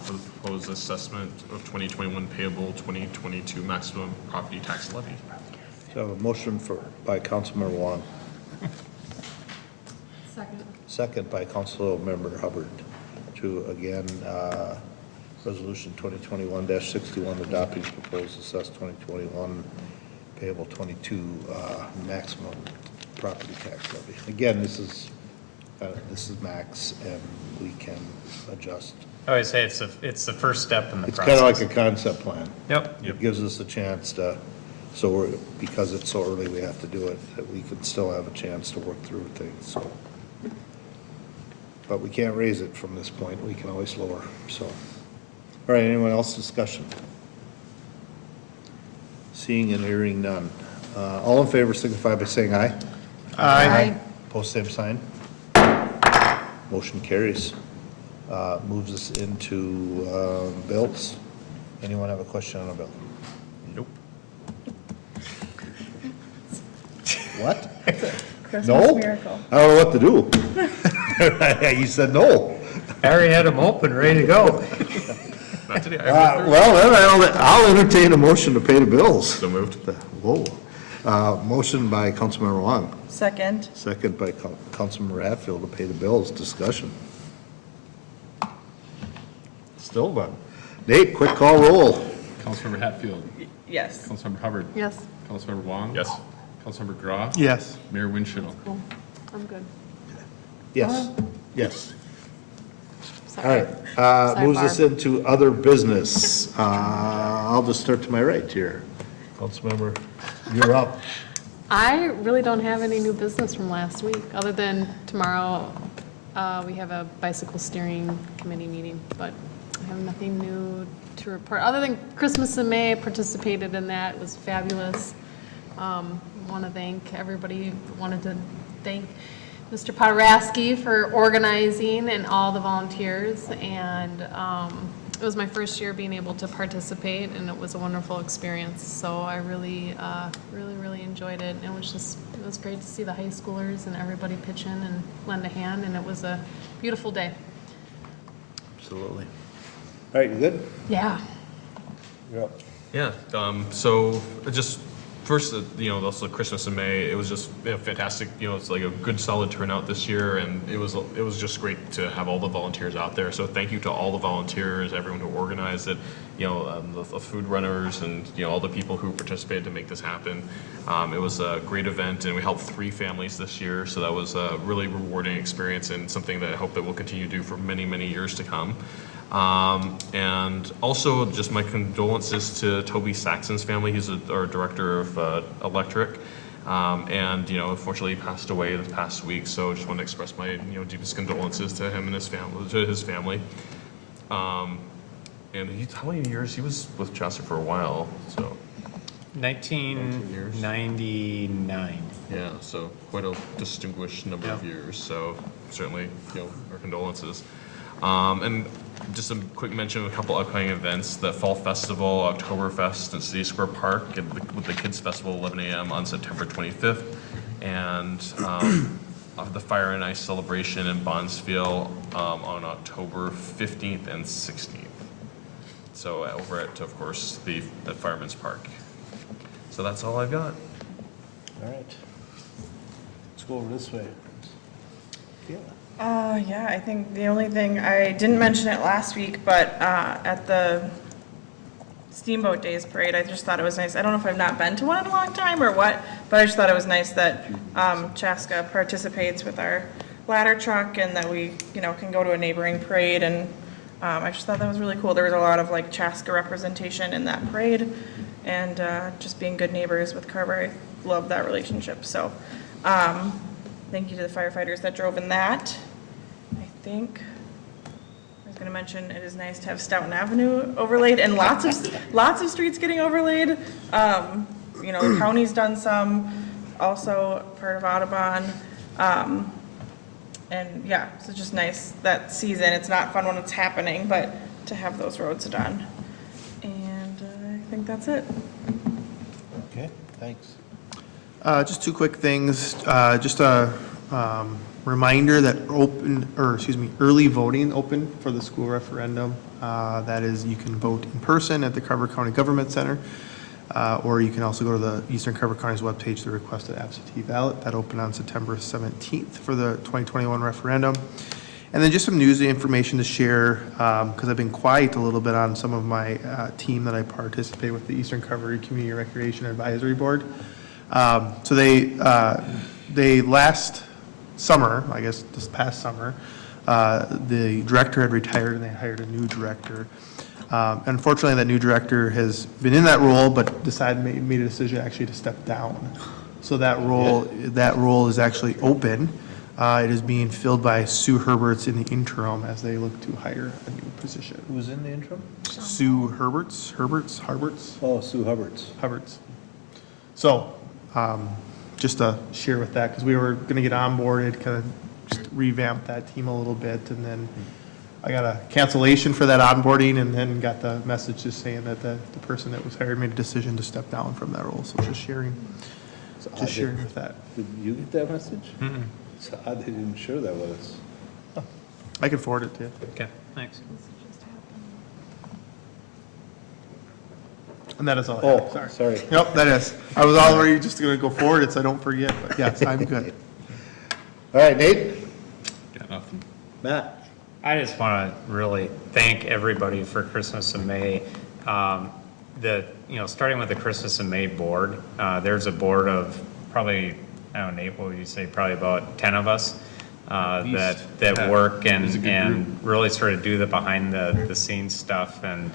for the proposed assessment of 2021 payable 2022 maximum property tax levy. So a motion by Councilmember Wong. Second. Second by Councilmember Hubbard to, again, resolution 2021-61, adopting proposed assess 2021 payable 22 maximum property tax levy. Again, this is max, and we can adjust. I always say it's the first step in the It's process. kind of like a concept plan. Yep. It gives us a chance to, because it's so early we have to do it, that we could still have a chance to work through things, so. But we can't raise it from this point, we can always lower, so. All right, anyone else discussion? Seeing and hearing none. All in favor signify by saying aye. Aye. Post same sign. Motion carries. Moves us into bills. Anyone have a question on a bill? Nope. What? Christmas No? miracle. I don't know what to do. You said no. Harry had them open, ready to go. Not today. Well, then I'll entertain a motion to pay the bills. So moved. Whoa. Motion by Councilmember Wong, Second. second by Councilmember Hatfield to pay the bills. Discussion. Still done. Nate, quick call roll. Councilmember Hatfield. Yes. Councilmember Hubbard. Yes. Councilmember Wong. Yes. Councilmember Groff. Yes. Mayor Winchell. Cool. I'm good. Yes. Yes. All Sorry. right. Moves us Sidebar. into other business. I'll just start to my right here. Councilmember, you're up. I really don't have any new business from last week, other than tomorrow, we have a bicycle steering committee meeting, but I have nothing new to report, other than Christmas in May. I participated in that, it was fabulous. Want to thank everybody, wanted to thank Mr. Podaraski for organizing and all the volunteers, and it was my first year being able to participate, and it was a wonderful experience. So I really, really enjoyed it. It was great to see the high schoolers and everybody pitch in and lend a hand, and it was a beautiful day. Absolutely. All right, you good? Yeah. You're up. Yeah, so just first, you know, also Christmas in May, it was just, you know, fantastic. You know, it's like a good solid turnout this year, and it was just great to have all the volunteers out there. So thank you to all the volunteers, everyone who organized it, you know, the food runners, and, you know, all the people who participated to make this happen. It was a great event, and we helped 3 families this year, so that was a really rewarding experience and something that I hope that we'll continue to do for many, many years to come. And also just my condolences to Toby Saxon's family. He's our director of electric, and, you know, unfortunately he passed away this past week. So just want to express my, you know, deepest condolences to him and his family. And how many years? He was with Chaska for a while, so. 1999. Yeah, so quite a distinguished number of Yeah. years. So certainly, you know, our condolences. And Just a quick mention of a couple upcoming events: the Fall Festival, Oktoberfest at City Square Park, and with the Kids Festival, 11 a.m. on September 25th, and the Fire and Ice Celebration in Bondsville on October 15th and 16th. So over at, of course, at Fireman's Park. So that's all I've got. All right. Let's go over this way. Yeah. Yeah, I think the only thing, I didn't mention it last week, but at the Steamboat Days Parade, I just thought it was nice. I don't know if I've not been to one in a long time or what, but I just thought it was nice that Chaska participates with our ladder truck and that we, can go to a neighboring parade. And I just thought that was really cool. There was a lot of like Chaska representation in that parade, and just being good neighbors with Carver. I love that relationship. So thank you to the firefighters that drove in that. I think I was going to mention it is nice to have Stoughton Avenue overlaid and lots of streets getting overlaid. The county's done some, also part of Audubon. And yeah, so it's just nice that season. It's not fun when it's happening, but to have those roads done. And I think that's it. Okay, thanks. Just two quick things. Just a reminder that early voting opened for the school referendum. That is, you can vote in person at the Carver County Government Center, or you can also go to the Eastern Carver County's webpage to request an absentee ballot. That opened on September 17th for the 2021 referendum. And then just some news and information to share, because I've been quiet a little bit on some of my team that I participate with, the Eastern Carver Community Recreation Advisory Board. So they last summer, I guess this past summer, the director had retired and they hired a new director. Unfortunately, that new director has been in that role, but made a decision actually to step down. So that role is actually open. It is being filled by Sue Herberts in the interim as they look to hire a new position. Who was in the interim? Sue Herberts. Oh, Sue Hubbard's. So, just to share with that, because we were going to get onboarded, kind of just revamp that team a little bit, and then I got a cancellation for that onboarding, and then got the message just saying that the person that was hired made a decision to step down from that role. So just sharing with that. Did you get that message? Mm-mm. It's odd they didn't share that with us. I can forward it to you. Okay, thanks. And that is all. Oh, sorry. Yep, that is. I was already just going to go forward it so I don't forget, but yes, I'm good. All right, Nate? Got nothing. Matt? I just want to really thank everybody for Christmas in May. Starting with the Christmas in May board, there's a board of probably, I don't know, Nate, what would you say, probably about 10 of us that work and really sort of do the behind the scenes stuff. And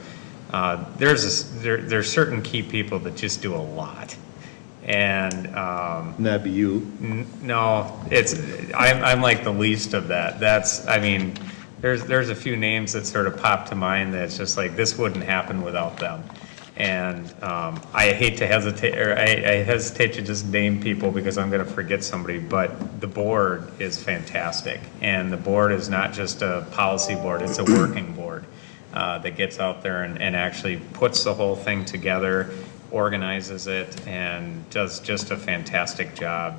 there's certain key people that just do a lot. And That'd be you. no, I'm like the least of that. There's a few names that sort of pop to mind that's just like, this wouldn't happen without them. And I hate to hesitate, or I hesitate to just name people because I'm going to forget somebody, but the board is fantastic. And the board is not just a policy board, it's a working board that gets out there and actually puts the whole thing together, organizes it, and does just a fantastic job.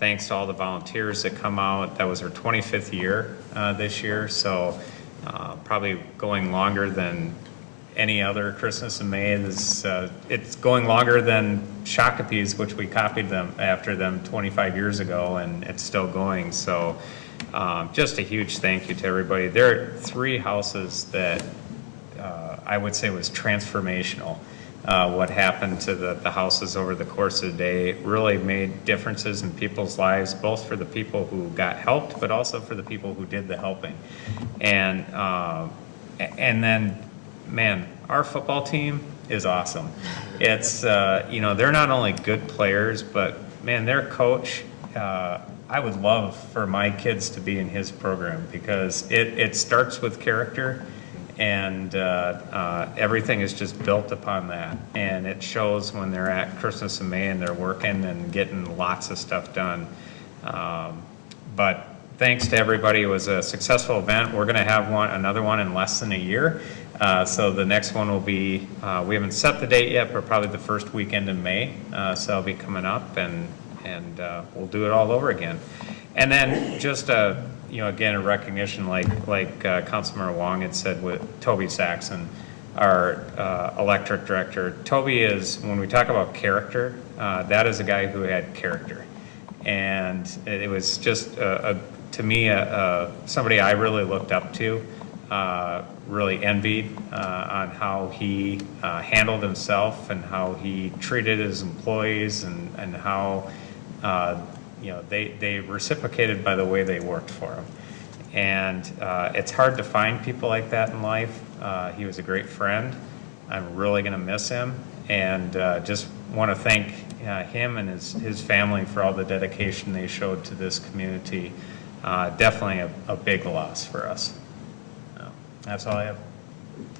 Thanks to all the volunteers that come out. That was our 25th year this year, so probably going longer than any other Christmas in May. It's going longer than Shakopee's, which we copied them after them 25 years ago, and it's still going. So just a huge thank you to everybody. There are 3 houses that I would say was transformational. What happened to the houses over the course of the day really made differences in people's lives, both for the people who got helped, but also for the people who did the helping. And then, man, our football team is awesome. It's, they're not only good players, but man, their coach, I would love for my kids to be in his program because it starts with character. And everything is just built upon that, and it shows when they're at Christmas in May and they're working and getting lots of stuff done. But thanks to everybody. It was a successful event. We're going to have another one in less than a year. So the next one will be, we haven't set the date yet, but probably the first weekend in May. So it'll be coming up, and we'll do it all over again. And then just again, a recognition like Councilmember Wong had said with Toby Saxon, our electric director. Toby is, when we talk about character, that is a guy who had character. And it was just, to me, somebody I really looked up to, really envied on how he handled himself and how he treated his employees and how they reciprocated by the way they worked for him. And it's hard to find people like that in life. He was a great friend. I'm really going to miss him, and just want to thank him and his family for all the dedication they showed to this community. Definitely a big loss for us. That's all I have.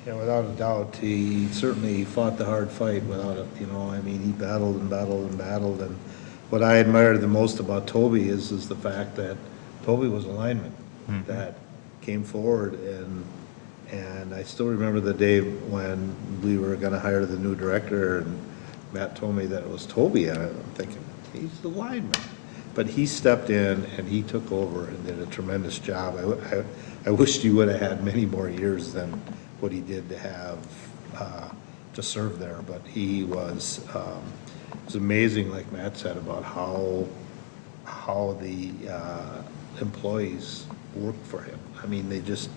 Yeah, without a doubt, he certainly fought the hard fight without it, I mean, he battled and battled and battled, and what I admired the most about Toby is the fact that Toby was a lineman that came forward, and I still remember the day when we were gonna hire the new director, and Matt told me that it was Toby, and I'm thinking, he's the lineman. But he stepped in and he took over and did a tremendous job. I wished he would have had many more years than what he did to have, to serve there, but he was, it was amazing, like Matt said, about how the employees worked for him. I mean, they just,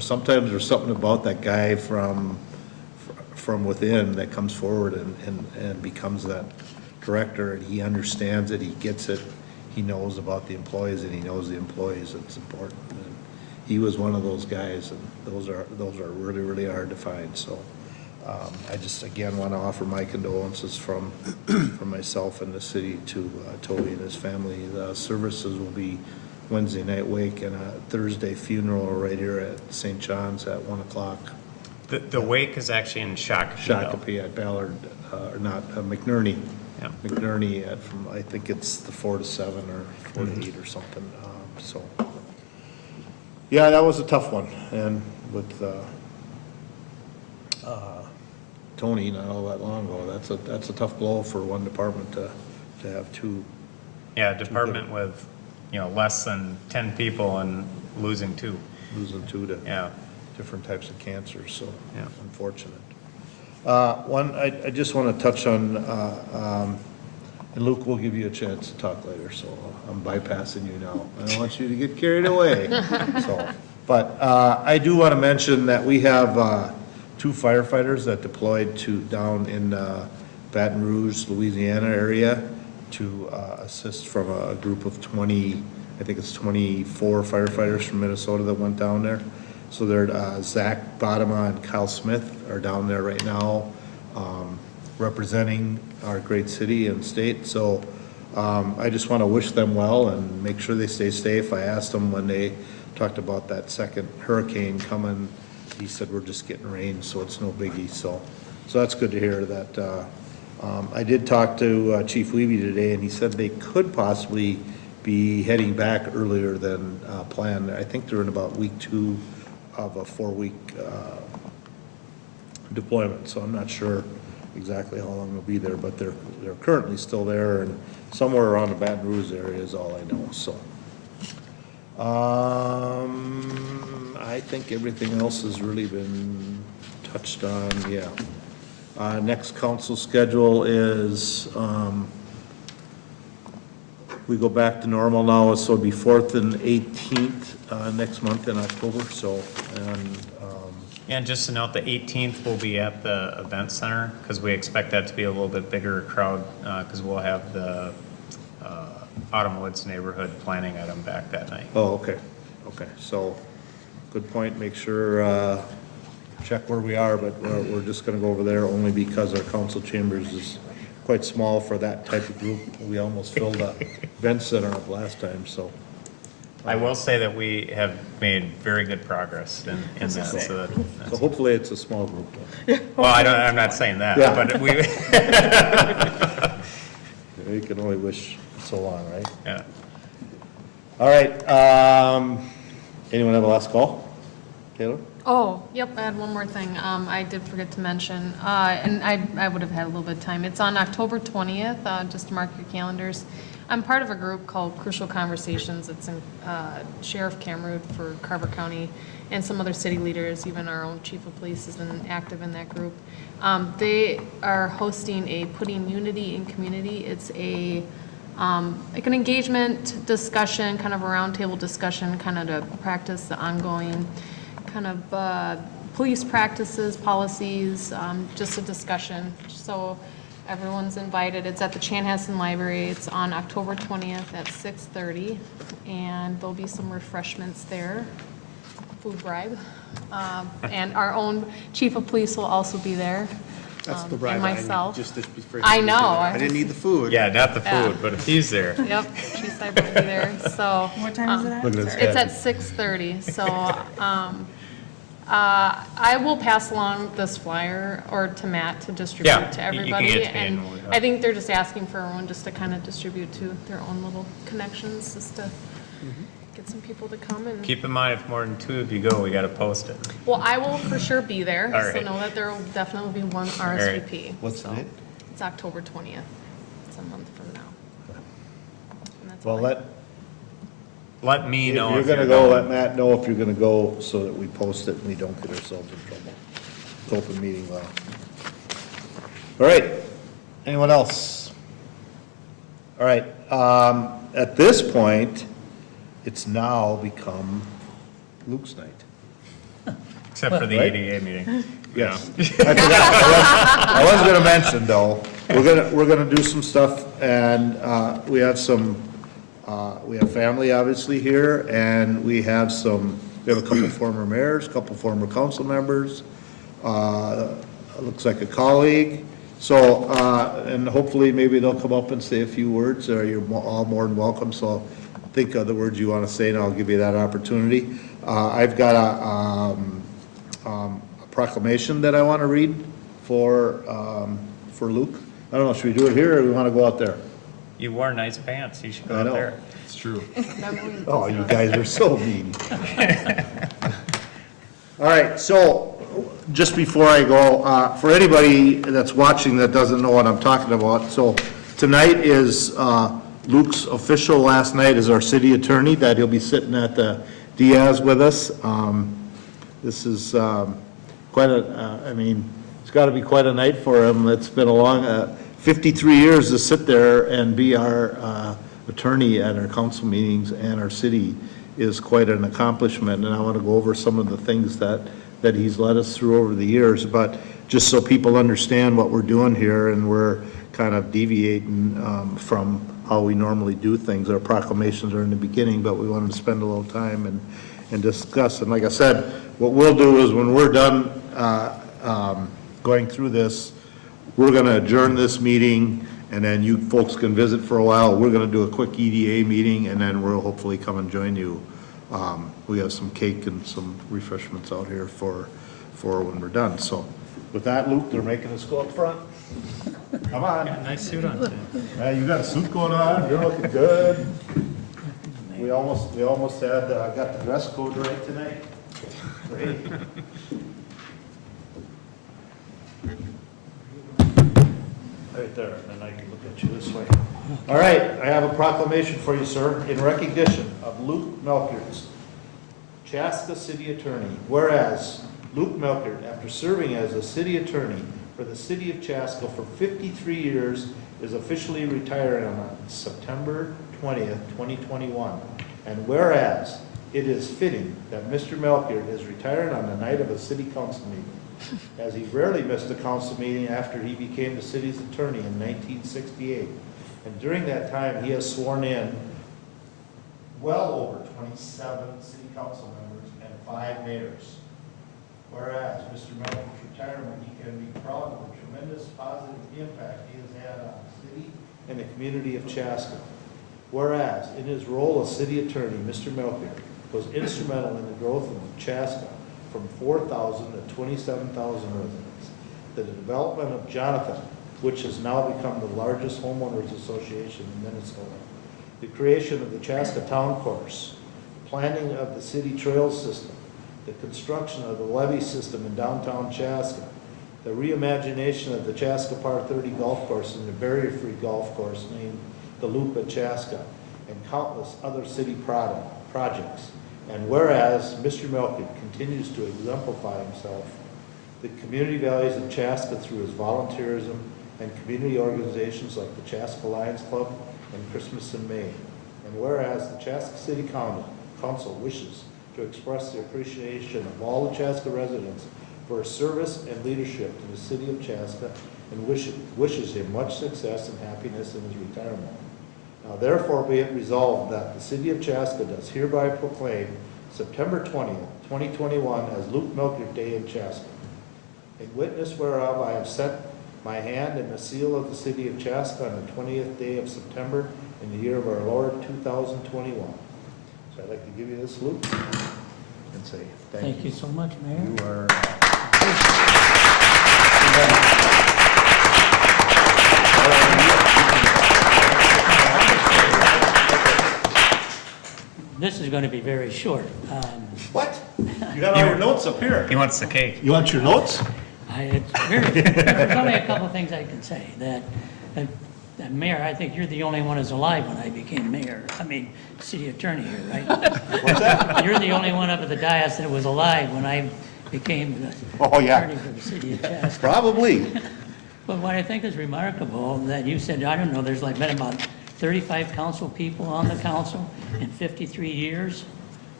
sometimes there's something about that guy from within that comes forward and becomes that director, and he understands it, he gets it, he knows about the employees, and he knows the employees, it's important. And he was one of those guys, and those are really, really hard to find. So I just, again, want to offer my condolences from myself and the city to Toby and his family. The services will be Wednesday night wake and a Thursday funeral right here at St. John's at 1 o'clock. The wake is actually in Chaska. Shakopee at Ballard, McNerney. Yeah. McNerney from, I think it's the 4 to 7 or 4 to 8 or something. So, yeah, that was a tough one. And with Tony not all that long ago, that's a tough blow for one department to have two. Yeah, department with, less than 10 people and losing two. Losing two to Yeah. different types of cancer, so Yeah. unfortunate. One, I just want to touch on, and Luke, we'll give you a chance to talk later, so I'm bypassing you now. I don't want you to get carried away. So, but I do want to mention that we have 2 firefighters that deployed down in Baton Rouge, Louisiana area to assist from a group of 20, I think it's 24 firefighters from Minnesota that went down there. So they're, Zach Bodema and Kyle Smith are down there right now, representing our great city and state. So I just want to wish them well and make sure they stay safe. I asked them when they talked about that second hurricane coming, he said, we're just getting rain, so it's no biggie. So that's good to hear that. I did talk to Chief Levy today, and he said they could possibly be heading back earlier than planned. I think they're in about week 2 of a 4-week deployment, so I'm not sure exactly how long they'll be there, but they're currently still there, and somewhere around the Baton Rouge area is all I know. So I think everything else has really been touched on. Yeah. Next council schedule is we go back to normal now, so it'll be 4th and 18th next month in October. So, And just to note, the 18th will be at the event center, because we expect that to be a little bit bigger crowd, because we'll have the Autumn Woods neighborhood planning item back that night. oh, okay, so good point. Make sure check where we are, but we're just going to go over there only because our council chambers is quite small for that type of group. We almost filled the event center up last time, so. I will say that we have made very good progress in that. So So hopefully it's a small group. Though. well, I'm not saying that, Yeah. but we, You can only wish so long, right? yeah. All right, anyone have a last call? Taylor? Oh, yep, I had one more thing. I did forget to mention, and I would have had a little bit of time. It's on October 20th, just to mark your calendars. I'm part of a group called Crucial Conversations. It's in Sheriff Cameroon for Carver County and some other city leaders, even our own chief of police is active in that group. They are hosting a Putting Unity in Community. It's a like an engagement discussion, kind of a roundtable discussion, kind of to practice the ongoing kind of police practices, policies, just a discussion. So everyone's invited. It's at the Chanhassen Library. It's on October 20th at 6:30, and there'll be some refreshments there, food bribe. And our own chief of police will also be there. That's the And bribe. myself. Just to be fair. I know. I didn't need the food. Yeah, not the Yeah. food, but if he's there. Yep, Chief Cyber will be there, so. What time is it at? Look at his Sorry. It's at 6:30, so, I will pass along this flyer, or to Matt to Yeah, distribute to you can everybody. get to me And and we'll- I think they're just asking for everyone just to kind of distribute to their own little connections, just to get some people to come and. Keep in mind, if more than 2 of you go, we gotta post it. Well, I will for sure be there, All so right. know that there will definitely be one RSVP. What's the So, date? It's October 20th, it's a month from now. And that's Well, all I- Let me if know you're if gonna you're go, going. let Matt know if you're gonna go, so that we post it and we don't get ourselves in trouble. It's open meeting law. All right, anyone else? All right, at this point, it's now become Luke's night. Except for the Right? EDA meeting. Yes. I forgot, I was gonna mention though, we're gonna do some stuff, and, we have family obviously here, and we have a couple former mayors, a couple former council members, looks like a colleague, so, and hopefully maybe they'll come up and say a few words, or you're all more than welcome, so think of the words you wanna say, and I'll give you that opportunity. I've got a proclamation that I want to read for Luke. I don't know, should we do it here, or we want to go out there? You wore nice pants, you should go I out know. there. It's true. Oh, you guys are so mean. All right, so, just before I go, for anybody that's watching that doesn't know what I'm talking about, so tonight is Luke's official last night as our city attorney, that he'll be sitting at the Diaz with us. This is quite I mean, it's got to be quite a night for him. It's been a long, 53 years to sit there and be our attorney at our council meetings and our city is quite an accomplishment. And I want to go over some of the things that he's led us through over the years. But just so people understand what we're doing here, and we're kind of deviating from how we normally do things. Our proclamations are in the beginning, but we wanted to spend a little time and discuss. And like I said, what we'll do is when we're done going through this, we're going to adjourn this meeting, and then you folks can visit for a while. We're going to do a quick EDA meeting, and then we'll hopefully come and join you. We have some cake and some refreshments out here for when we're done. So with that, Luke, they're making us go up front. Come on. Nice suit on today. You got a suit going on, you're looking good. We almost had, got the dress code right tonight. Great. Right there, and I can look at you this way. All right, I have a proclamation for you, sir, in recognition of Luke Melkert, Chaska City Attorney. Whereas Luke Melkert, after serving as a city attorney for the city of Chaska for 53 years, is officially retiring on September 20th, 2021. And whereas it is fitting that Mr. Melkert is retiring on the night of a city council meeting, as he rarely missed a council meeting after he became the city's attorney in 1968. And during that time, he has sworn in well over 27 city council members and 5 mayors. Whereas Mr. Melkert's retirement, he can be proud of the tremendous positive impact he has had on the city and the community of Chaska. Whereas in his role as city attorney, Mr. Melkert was instrumental in the growth of Chaska from 4,000 to 27,000 residents. The development of Jonathan, which has now become the largest homeowners association in Minnesota. the creation of the Chaska Town Course, planning of the city trails system, the construction of the levy system in downtown Chaska, the reimagination of the Chaska Par 30 golf course and the barrier-free golf course named the Loop at Chaska, and countless other city projects. And whereas Mr. Milken continues to exemplify himself, the community values of Chaska through his volunteerism and community organizations like the Chaska Lions Club and Christmas in May. And whereas the Chaska City Council wishes to express the appreciation of all the Chaska residents for his service and leadership to the city of Chaska, and wishes him much success and happiness in his retirement. Now therefore be it resolved that the city of Chaska does hereby proclaim September 20th, 2021 as Luke Milker Day in Chaska. In witness whereof I have set my hand and the seal of the city of Chaska on the 20th day of September in the year of our Lord 2021. So I'd like to give you this, Luke, and say thank you. Thank you so much, Mayor. You are This is going to be very short. what? You got all your notes up here. He wants the cake. You want your notes? There's only a couple things I can say. That Mayor, I think you're the only one who's alive when I became mayor. City attorney here, right? What's that? You're the only one up at the dais that was alive when I became the Oh, yeah. attorney for the city of Chaska. Probably. But what I think is remarkable, that you said, I don't know, there's been about 35 council people on the council in 53 years.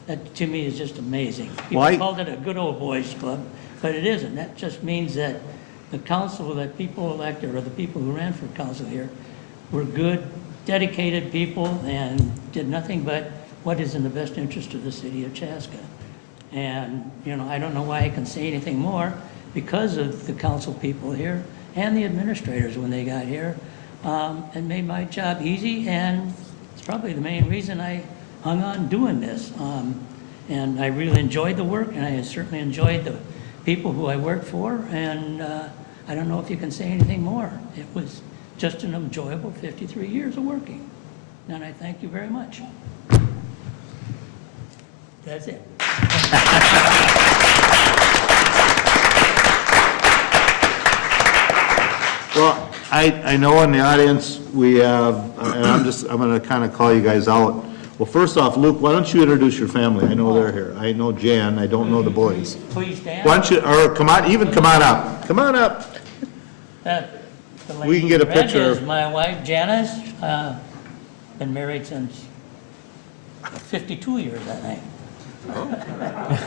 That to me is just amazing. People Why? called it a good old boys club, but it isn't. That just means that the council that people elected, or the people who ran for council here, were good, dedicated people and did nothing but what is in the best interest of the city of Chaska. And, I don't know why I can say anything more because of the council people here and the administrators when they got here, and made my job easy, and it's probably the main reason I hung on doing this. And I really enjoyed the work, and I certainly enjoyed the people who I worked for, and I don't know if you can say anything more. It was just an enjoyable 53 years of working, and I thank you very much. That's it. Well, I know in the audience, we have, and I'm gonna kind of call you guys out. Well, first off, Luke, why don't you introduce your family? I know they're here. I know Jan, I don't know the boys. Please stand. Why don't you, or come on up. Come on up. The We can get a lady in red picture is of- my wife, Janice. Been married since 52 years, I think.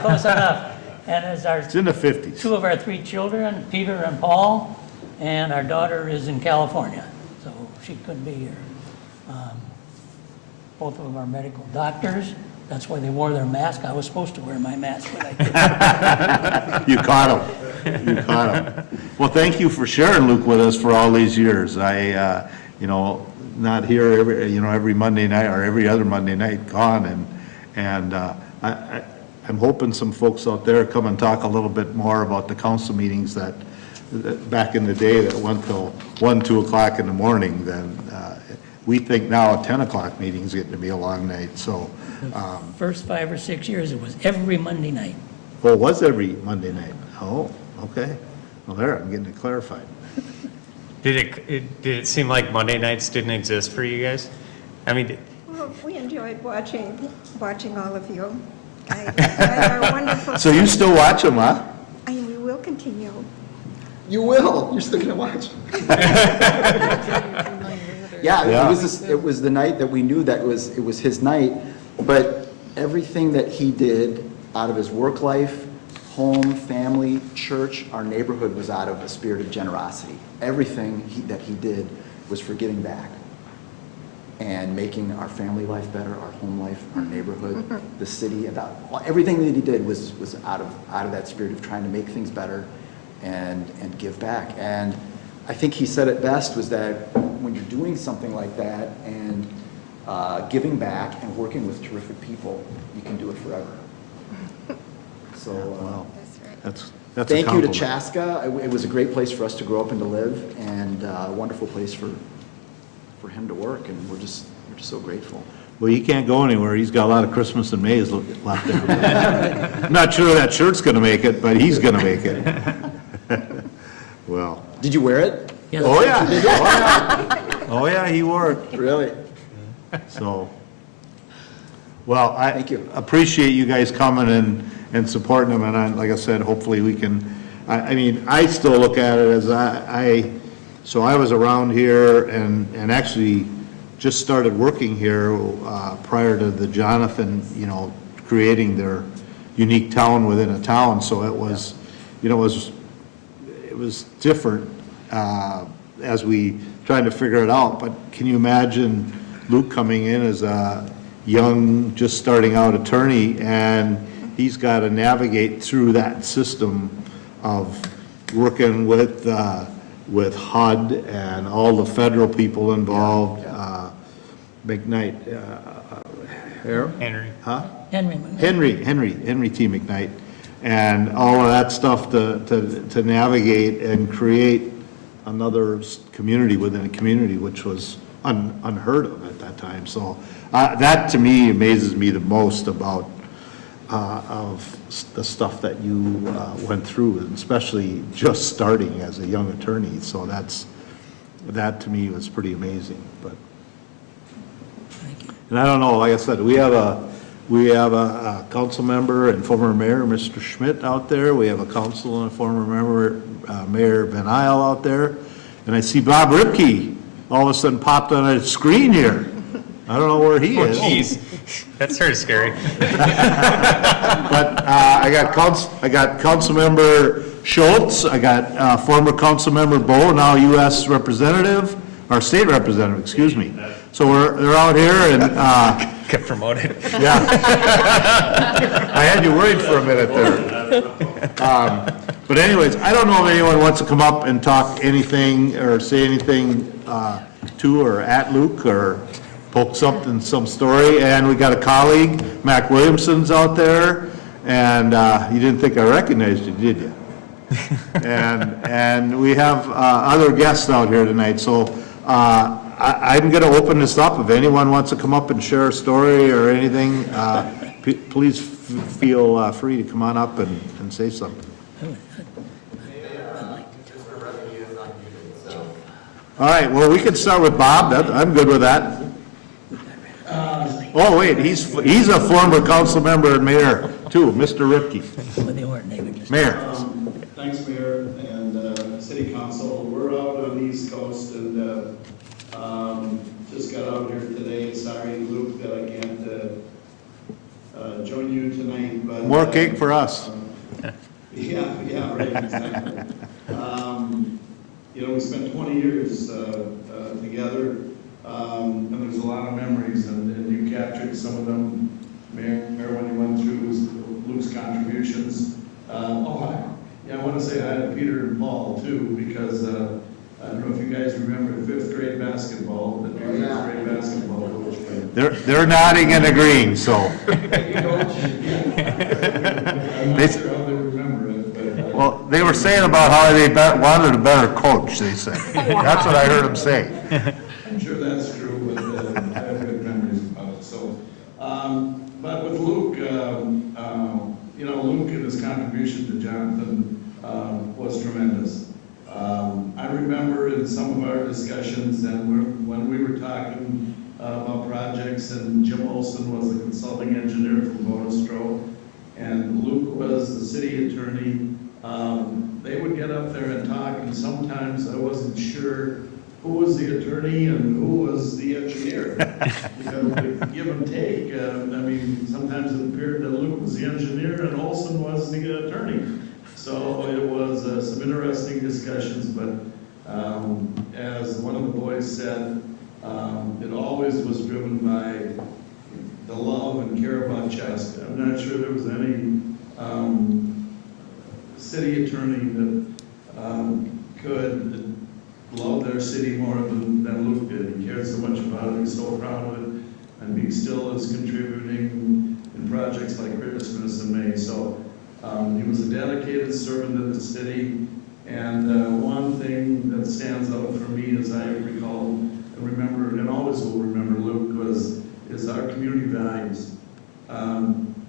Close enough. And as our It's in the 50s. two of our three children, Peter and Paul, and our daughter is in California, so she couldn't be here. Both of them are medical doctors. That's why they wore their mask. I was supposed to wear my mask, but I didn't. You caught him. You caught him. Well, thank you for sharing, Luke, with us for all these years. Not here every Monday night or every other Monday night, gone. And I'm hoping some folks out there come and talk a little bit more about the council meetings that back in the day that went till 1, 2 o'clock in the morning. Then we think now 10 o'clock meetings getting to be a long night. So, First 5 or 6 years, it was every Monday night. well, it was every Monday night. Oh, okay. Well, there, I'm getting it clarified. Did it seem like Monday nights didn't exist for you guys? Well, we enjoyed watching all of you. Are wonderful. So you still watch them, huh? And we will continue. You will. You're still gonna watch. Yeah. Yeah. It was the night that we knew that it was his night, but everything that he did out of his work life, home, family, church, our neighborhood was out of a spirit of generosity. Everything that he did was for giving back and making our family life better, our home life, our neighborhood, the city, everything that he did was out of that spirit of trying to make things better and give back. And I think he said it best, was that when you're doing something like that and giving back and working with terrific people, you can do it forever. So That's right. That's a thank you to compliment. Chaska. It was a great place for us to grow up and to live, and a wonderful place for him to work, and we're we're just so grateful. Well, he can't go anywhere. He's got a lot of Christmas and Mays left there. I'm not sure that shirt's gonna make it, but he's gonna make it. Well, Did you wear it? oh yeah. Oh yeah, he wore it, Really? so. Well, I Thank you. appreciate you guys coming and supporting them, and like I said, hopefully we can, I mean, I still look at it as so I was around here and actually just started working here prior to the Jonathan, creating their unique town within a town, so it was, it was different as we tried to figure it out, but can you imagine Luke coming in as a young, just starting out attorney, and he's got to navigate through that system of working with HUD and all the federal people involved, McKnight, Henry. huh? Henry. Henry T. McKnight, and all of that stuff to navigate and create another community within a community, which was unheard of at that time. So that to me amazes me the most about of the stuff that you went through, and especially just starting as a young attorney. So that to me was pretty amazing. But and I don't know, like I said, we have a council member and former mayor, Mr. Schmidt, out there. We have a council and a former member, Mayor Van Isle, out there. And I see Bob Ripke all of a sudden popped on a screen here. I don't know where he is. Jeez, that's sort of scary. But I got Councilmember Schultz, I got former Councilmember Bo, now U.S. Representative, or State Representative, excuse me. So they're out here and, Get promoted. yeah. I had you worried for a minute there. But anyways, I don't know if anyone wants to come up and talk anything or say anything to or at Luke or poke some story. And we got a colleague, Mac Williamson's out there, and you didn't think I recognized you, did you? And we have other guests out here tonight, so I'm going to open this up. If anyone wants to come up and share a story or anything, please feel free to come on up and say something. All right, well, we can start with Bob. I'm good with that. Oh, wait, he's a former council member and mayor, too, Mr. Ripke. Mayor. Thanks, Mayor, and City Council. We're out on the East Coast and just got out here today. Sorry, Luke, that I can't join you tonight, but... More cake for us. Yeah, right, exactly. We spent 20 years together, and there's a lot of memories, and you captured some of them, Mayor, when you went through Luke's contributions. I want to say hi to Peter and Paul, too, because I don't know if you guys remember fifth grade basketball, the fifth grade basketball coach. They're nodding and agreeing, so. I'm not sure how they remember it, but... Well, they were saying about how they wanted a better coach, they said. That's what I heard them say. I'm sure that's true, but I have good memories about it. So, but with Luke, Luke and his contribution to Jonathan was tremendous. I remember in some of our discussions and when we were talking about projects, and Jim Olson was the consulting engineer from Bonestro, and Luke was the city attorney. They would get up there and talk, and sometimes I wasn't sure who was the attorney and who was the engineer. Because the give and take, sometimes it appeared that Luke was the engineer and Olson was the attorney. So it was some interesting discussions, but as one of the boys said, it always was driven by the love and care about Chaska. I'm not sure there was any city attorney that could love their city more than Luke did. He cared so much about it, he's so proud of it, and he still is contributing in projects like Christmas in May. So he was a dedicated servant of the city, and one thing that stands out for me, as I recall remember, and always will remember Luke is our community values.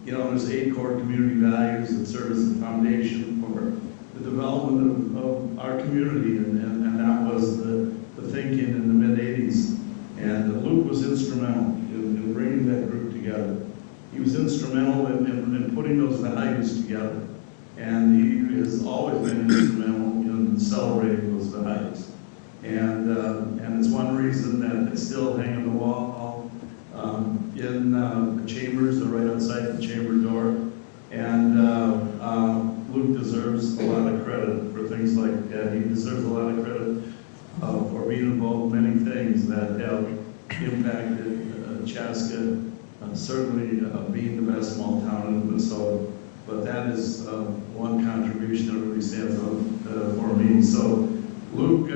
You know, there's 8 core community values that serve as the foundation for the development of our community, and that was the thinking in the mid-'80s. And Luke was instrumental in bringing that group together. He was instrumental in putting those values together, and he has always been instrumental in celebrating those values. And it's one reason that they still hang on the wall in the chambers, they're right outside the chamber door. And Luke deserves a lot of credit for things like that. He deserves a lot of credit for being involved in many things that have impacted Chaska, certainly being the best small town in Minnesota. But that is one contribution that really stands out for me. So, Luke,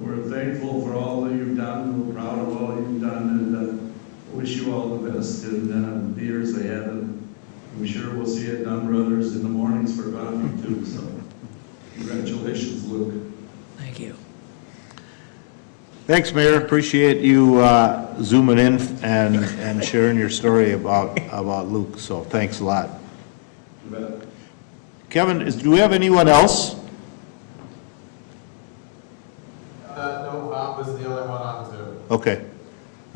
we're thankful for all that you've done. We're proud of all you've done, and wish you all the best in the years ahead. And I'm sure we'll see you at Dunn Brothers in the mornings for coffee too. So, congratulations, Luke. Thank you. Thanks, Mayor. Appreciate you zooming in and sharing your story about Luke. So thanks a lot. You bet. Kevin, do we have anyone else? No, Bob was the only one on Zoom. Okay.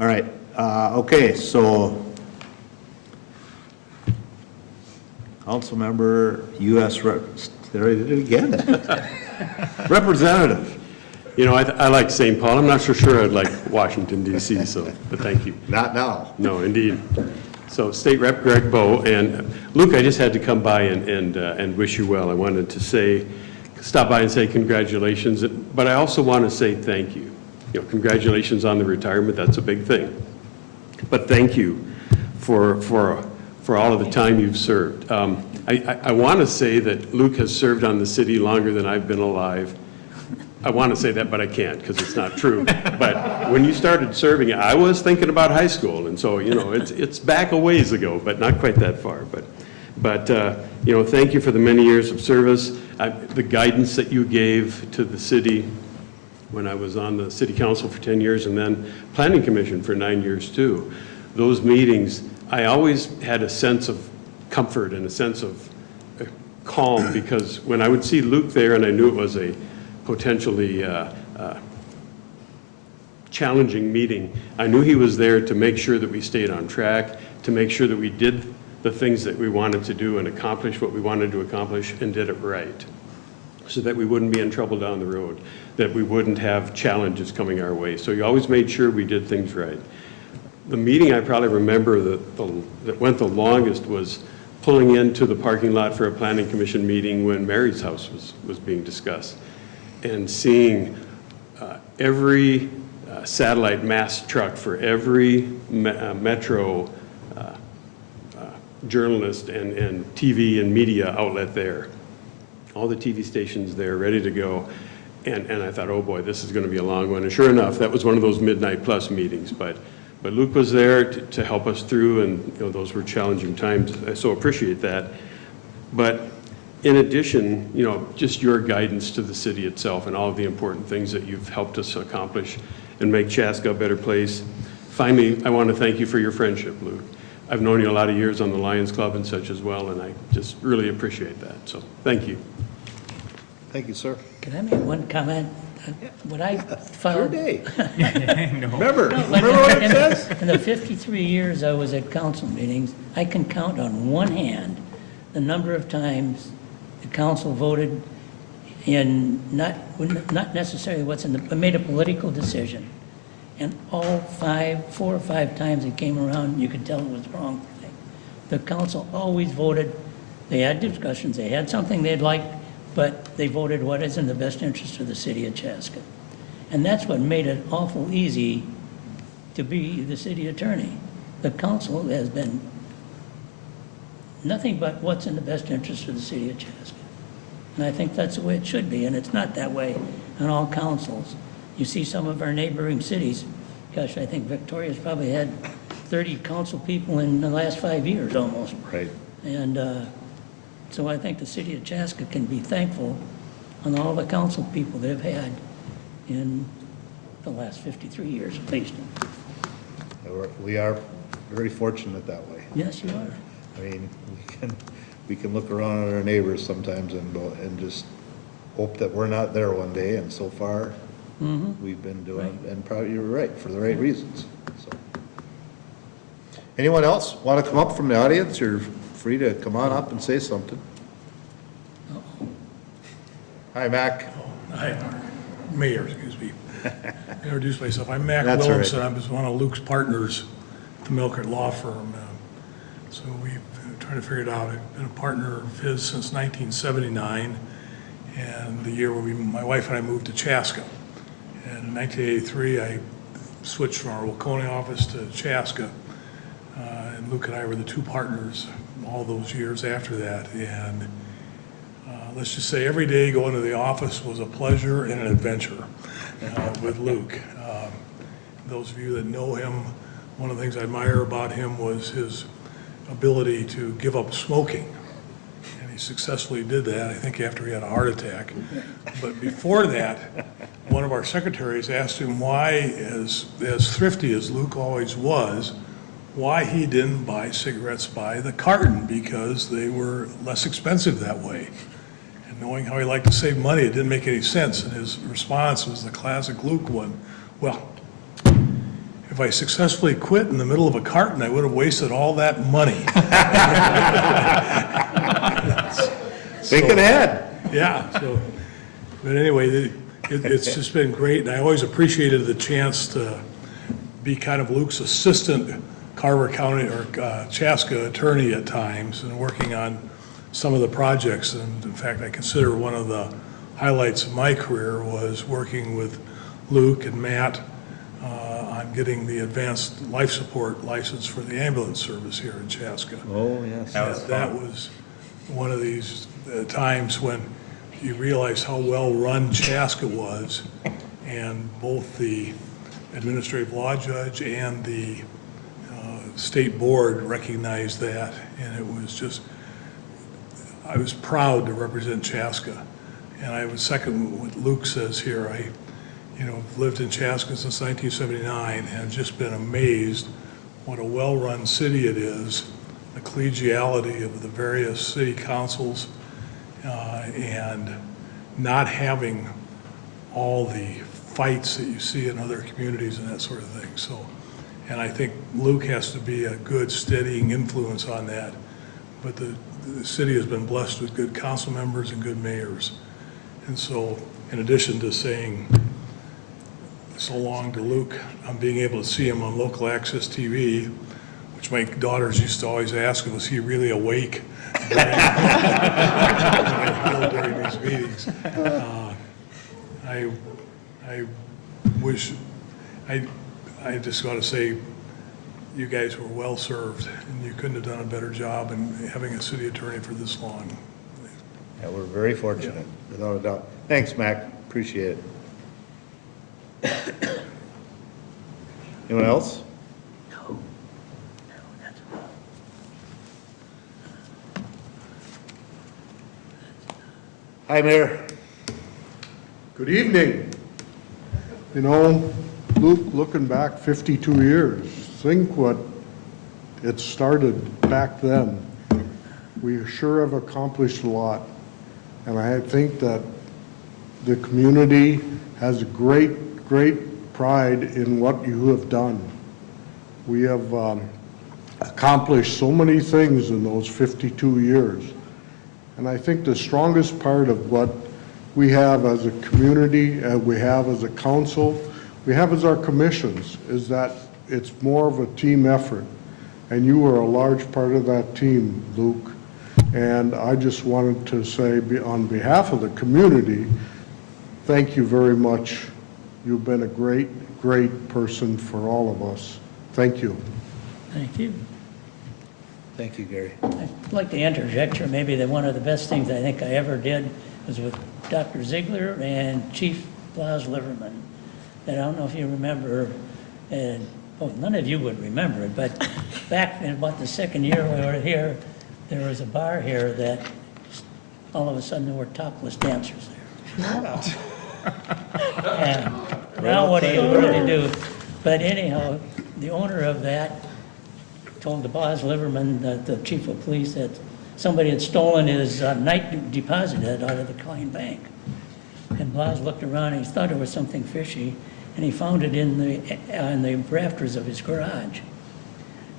All right. Okay, so council member, U.S. Rep. There I did it again. Representative. You know, I like St. Paul. I'm not so sure I'd like Washington DC, so, but thank you. Not now. No, indeed. So State Rep Greg Bowe, and Luke, I just had to come by and wish you well. I wanted to stop by and say congratulations, but I also want to say thank you. You know, congratulations on the retirement, that's a big thing. But thank you for all of the time you've served. I want to say that Luke has served on the city longer than I've been alive. I want to say that, but I can't because it's not true. But when you started serving, I was thinking about high school, and so, you know, it's back a ways ago, but not quite that far. But you know, thank you for the many years of service, the guidance that you gave to the city when I was on the city council for 10 years and then planning commission for 9 years too. Those meetings, I always had a sense of comfort and a sense of calm because when I would see Luke there and I knew it was a potentially challenging meeting, I knew he was there to make sure that we stayed on track, to make sure that we did the things that we wanted to do and accomplish what we wanted to accomplish and did it right, so that we wouldn't be in trouble down the road, that we wouldn't have challenges coming our way. So you always made sure we did things right. The meeting I probably remember that went the longest was pulling into the parking lot for a planning commission meeting when Mary's house was being discussed, and seeing every satellite mast truck for every metro journalist and TV and media outlet there. All the TV stations there ready to go. And I thought, oh boy, this is going to be a long one. And sure enough, that was one of those midnight plus meetings. But Luke was there to help us through, and you know, those were challenging times. I so appreciate that. But in addition, you know, just your guidance to the city itself and all of the important things that you've helped us accomplish and make Chaska a better place. Finally, I want to thank you for your friendship, Luke. I've known you a lot of years on the Lions Club and such as well, and I just really appreciate that. So thank you. Thank you, sir. Can I make one comment? What I Your found. day. Remember No, but what it in- says? In the 53 years I was at council meetings, I can count on one hand the number of times the council voted in not necessarily what's in the, but made a political decision. And all 4 or 5 times it came around, you could tell it was wrong. The council always voted, they had discussions, they had something they'd like, but they voted what is in the best interest of the city of Chaska. And that's what made it awful easy to be the city attorney. The council has been nothing but what's in the best interest of the city of Chaska. And I think that's the way it should be, and it's not that way on all councils. You see some of our neighboring cities, gosh, I think Victoria's probably had 30 council people in the last 5 years almost. Right. And so I think the city of Chaska can be thankful on all the council people they've had in the last 53 years at least. We are very fortunate that way. Yes, you are. I mean, we can look around at our neighbors sometimes and just hope that we're not there one day, and so far, we've been doing, and probably you're right, for the right reasons, so. Anyone else want to come up from the audience? You're free to come on up and say something. Hi, Mac. Hi, Mayor, excuse me. Introduce myself. I'm Mac That's all right. Williamson. I was one of Luke's partners at the Milkert Law Firm. So we've been trying to figure it out. I've been a partner of his since 1979, and the year when my wife and I moved to Chaska. And in 1983, I switched from our Waconia office to Chaska. And Luke and I were the two partners all those years after that. And let's just say every day going to the office was a pleasure and an adventure with Luke. Those of you that know him, one of the things I admire about him was his ability to give up smoking. And he successfully did that, I think after he had a heart attack. But before that, one of our secretaries asked him why, as thrifty as Luke always was, why he didn't buy cigarettes by the carton, because they were less expensive that way. And knowing how he liked to save money, it didn't make any sense. And his response was the classic Luke one. Well, if I successfully quit in the middle of a carton, I would have wasted all that money. Thinking ahead. Yeah, so, but anyway, it's just been great, and I always appreciated the chance to be kind of Luke's assistant Carver County or Chaska attorney at times, and working on some of the projects. And in fact, I consider one of the highlights of my career was working with Luke and Matt on getting the advanced life support license for the ambulance service here in Chaska. Oh, yes. That was one of these times when you realize how well-run Chaska was, and both the administrative law judge and the state board recognized that, and it was just, I was proud to represent Chaska. And I would second what Luke says here. I lived in Chaska since 1979 and have just been amazed what a well-run city it is, the collegiality of the various city councils, and not having all the fights that you see in other communities and that sort of thing. So, and I think Luke has to be a good steadying influence on that. But the city has been blessed with good council members and good mayors. And so, in addition to saying so long to Luke, I'm being able to see him on local access TV, which my daughters used to always ask, was he really awake during these meetings? I wish, I just got to say, you guys were well served, and you couldn't have done a better job in having a city attorney for this long. Yeah, we're very fortunate, without a doubt. Thanks, Mac, appreciate it. Anyone else? Hi, Mayor. Good evening. You know, Luke, looking back 52 years, think what it started back then. We sure have accomplished a lot. And I think that the community has great, great pride in what you have done. We have accomplished so many things in those 52 years. And I think the strongest part of what we have as a community, we have as a council, we have as our commissions, is that it's more of a team effort. And you are a large part of that team, Luke. And I just wanted to say, on behalf of the community, thank you very much. You've been a great, great person for all of us. Thank you. Thank you. Thank you, Gary. I'd like to interject here, maybe that one of the best things I think I ever did was with Dr. Ziegler and Chief Blas Liverman. And I don't know if you remember, and none of you would remember it, but back in about the second year we were here, there was a bar here that all of a sudden there were topless dancers there. And now what are you going to do? But anyhow, the owner of that told the boss, Liverman, the chief of police, that somebody had stolen his night deposit out of the Klein Bank. And Blas looked around and he thought there was something fishy, and he found it in the rafters of his garage.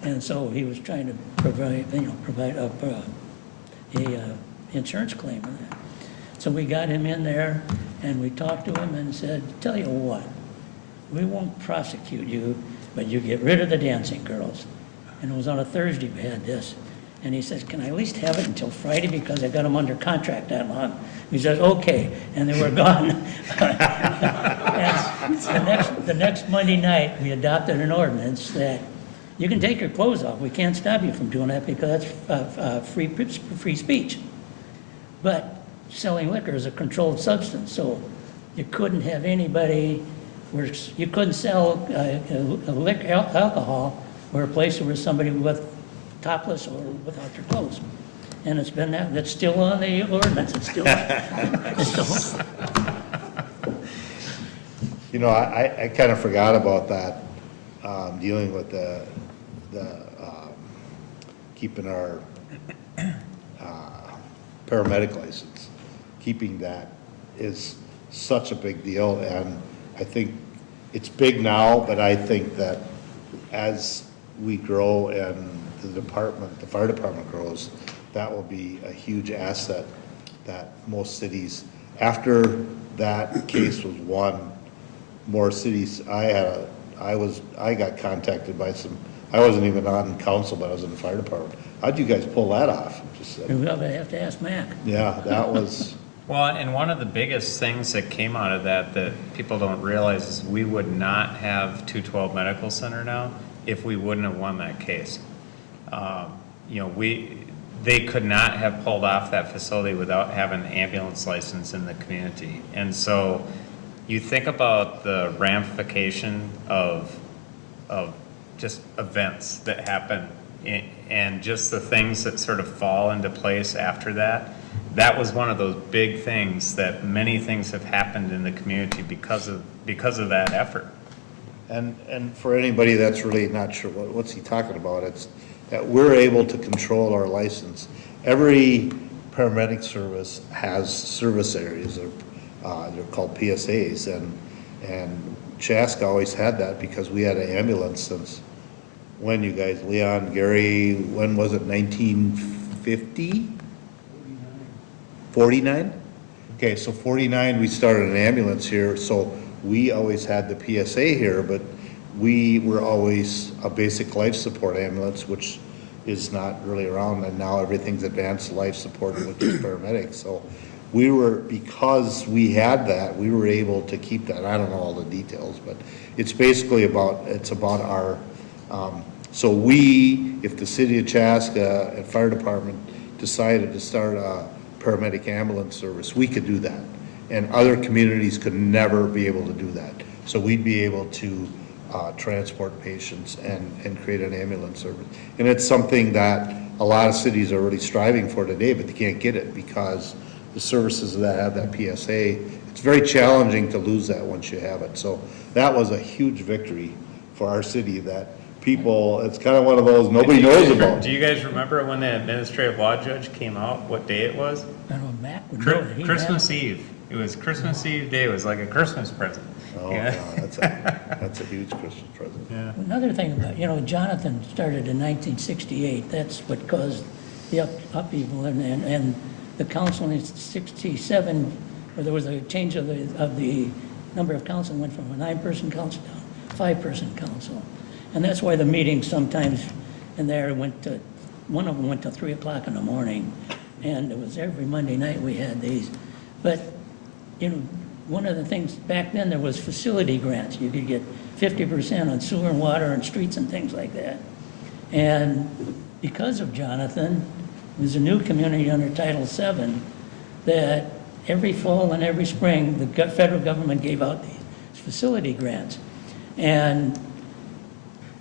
And so he was trying to provide a insurance claim for that. So we got him in there and we talked to him and said, tell you what, we won't prosecute you, but you get rid of the dancing girls. And it was on a Thursday we had this. And he says, can I at least have it until Friday because I got them under contract that long? He says, okay, and they were gone. And the next Monday night, we adopted an ordinance that you can take your clothes off. We can't stop you from doing that because that's free speech. But selling liquor is a controlled substance, so you couldn't have anybody, you couldn't sell alcohol or a place where somebody with topless or without their clothes. And it's been that's still on the ordinance. It's still, You know, I kind of forgot about that, dealing with the keeping our paramedic license. Keeping that is such a big deal, and I think it's big now, but I think that as we grow and the fire department grows, that will be a huge asset that most cities, after that case was won, more cities, I got contacted by some, I wasn't even on council, but I was in the fire department. How'd you guys pull that off? Just said, we'll have to ask Mac. yeah, that was, Well, and one of the biggest things that came out of that people don't realize is we would not have 212 Medical Center now if we wouldn't have won that case. You know, they could not have pulled off that facility without having an ambulance license in the community. And so you think about the ramification of just events that happen and just the things that sort of fall into place after that. That was one of those big things that many things have happened in the community because of that effort. and for anybody that's really not sure what's he talking about, it's that we're able to control our license. Every paramedic service has service areas, they're called PSAs, and Chaska always had that because we had an ambulance since when, you guys, Leon, Gary, when was it, 1950? 49? Okay, so 49, we started an ambulance here, so we always had the PSA here, but we were always a basic life support ambulance, which is not really around, and now everything's advanced life support, which is paramedics. So because we had that, we were able to keep that. I don't know all the details, but it's basically about our, so if the city of Chaska and fire department decided to start a paramedic ambulance service, we could do that. And other communities could never be able to do that. So we'd be able to transport patients and create an ambulance service. And it's something that a lot of cities are really striving for today, but they can't get it because the services that have that PSA, it's very challenging to lose that once you have it. So that was a huge victory for our city that people, it's kind of one of those nobody knows about. Do you guys remember when the administrative law judge came out, what day it was? I don't know, Mac would know. Christmas Eve. It was Christmas Eve day. It was like a Christmas present. Oh, Yeah. no, that's a huge Christmas present. Yeah. Another thing about, Jonathan started in 1968. That's what caused the upheaval, and the council in 67, where there was a change of the number of council, went from a 9-person council down, 5-person council. And that's why the meetings sometimes in there one of them went to 3 o'clock in the morning, and it was every Monday night we had these. But, one of the things back then, there was facility grants. You could get 50% on sewer and water and streets and things like that. And because of Jonathan, there's a new community under Title VII that every fall and every spring, the federal government gave out these facility grants. And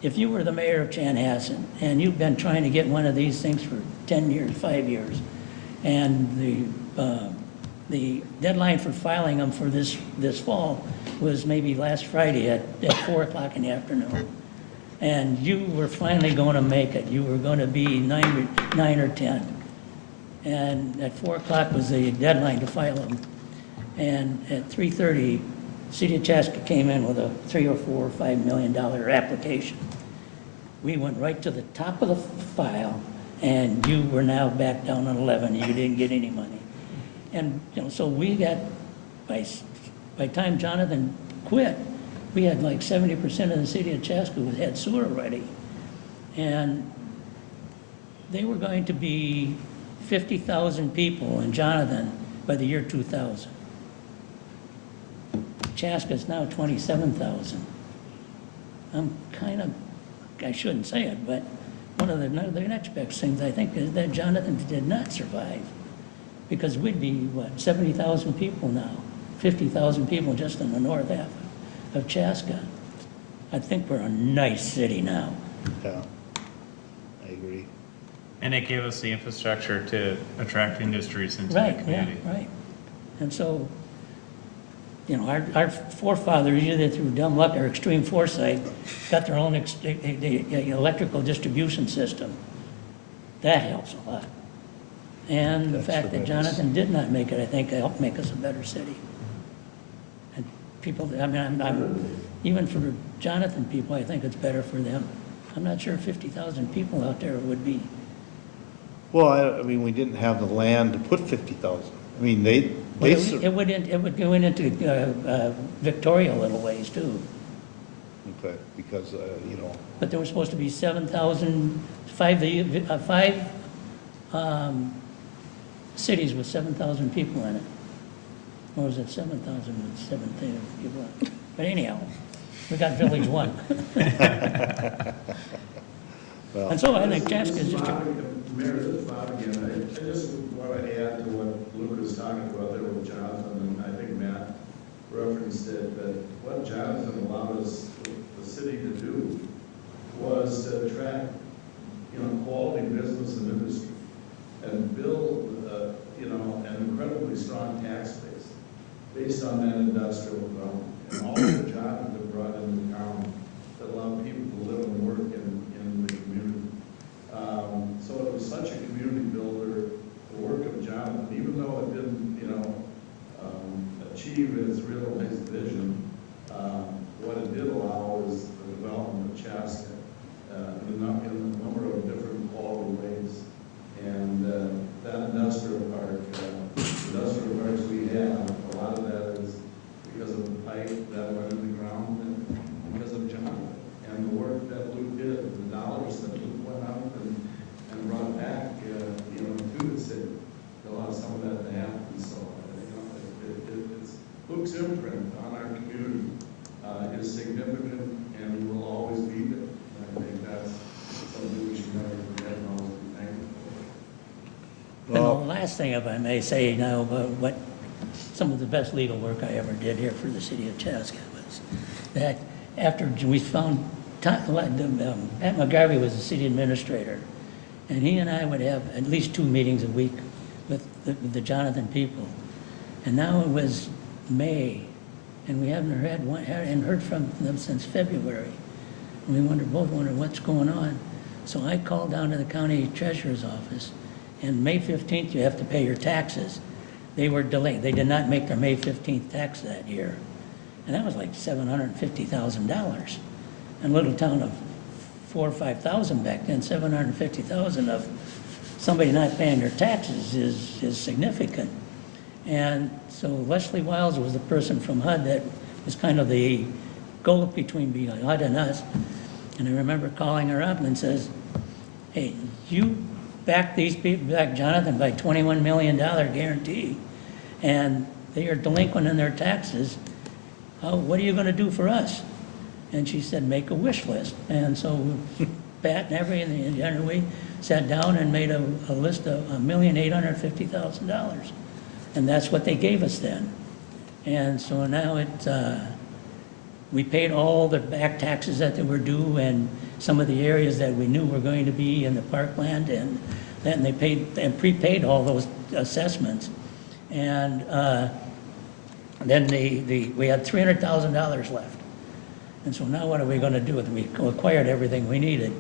if you were the mayor of Chanhassen and you've been trying to get one of these things for 10 years, 5 years, and the The deadline for filing them for this fall was maybe last Friday at 4 o'clock in the afternoon. And you were finally going to make it. You were going to be 9 or 10. And at 4 o'clock was the deadline to file them. And at 3:30, City of Chaska came in with a $3 or $4 or $5 million application. We went right to the top of the file, and you were now back down on 11. You didn't get any money. And, so we got, by the time Jonathan quit, we had like 70% of the city of Chaska had sewer ready. And they were going to be 50,000 people in Jonathan by the year 2000. Chaska's now 27,000. I shouldn't say it, but one of the next best things I think is that Jonathan did not survive. Because we'd be, 70,000 people now, 50,000 people just in the north half of Chaska. I think we're a nice city now. Yeah, I agree. And it gave us the infrastructure to attract industries into the Right, yeah, community. right. And so, our forefathers, either through dumb luck or extreme foresight, got their own electrical distribution system. That helps a lot. And the fact that Jonathan did not make it, I think, helped make us a better city. And people, even for Jonathan people, I think it's better for them. I'm not sure 50,000 people out there would be. Well, we didn't have the land to put 50,000. It would go into Victoria a little ways too. Okay, because, But there were supposed to be 7,000, five cities with 7,000 people in it. Or was it 7,000 with 7,000 people in it? But anyhow, we got Village 1. And so I think Chaska's just a... Mayor, this is Bob again. I just want to add to what Luke was talking about there with Jonathan, and I think Matt referenced it, but what Jonathan allowed us, the city to do, was to attract, quality business and industry, and build, an incredibly strong tax base based on that industrial development. And all the jobs that brought into the town that allowed people to live and work in the community. So it was such a community builder, the work of Jonathan, even though it didn't, achieve his vision, what it did allow was the development of Chaska in a number of different quality ways. And that industrial parks we have, a lot of that is because of the pipe that went in the ground and because of Jonathan. And the work that Luke did, the dollars that Luke went out and brought back, to the city, allowed some of that to happen. So, it's Luke's imprint on our community is significant and will always be there. I think that's something we should never forget and always be thankful for. And the last thing, if I may say now, about what some of the best legal work I ever did here for the city of Chaska was that after we found, Pat McGarvey was the city administrator, and he and I would have at least 2 meetings a week with the Jonathan people. And now it was May, and we hadn't heard from them since February. And we both wondered what's going on. So I called down to the county treasurer's office, and May 15th, you have to pay your taxes. They were delayed. They did not make their May 15th tax that year. And that was like $750,000. In a little town of 4,000 or 5,000 back then, 750,000 of somebody not paying their taxes is significant. And so Leslie Wiles was the person from HUD that was kind of the go between HUD and us. And I remember calling her up and says, hey, you back these people, back Jonathan by $21 million guarantee, and they are delinquent in their taxes. What are you going to do for us? And she said, make a wish list. And so Pat and everything, and we sat down and made a list of $1,850,000. And that's what they gave us then. And so now we paid all the back taxes that they were due, and some of the areas that we knew were going to be in the parkland, and then they paid and prepaid all those assessments. And then we had $300,000 left. And so now what are we going to do with it? We acquired everything we needed.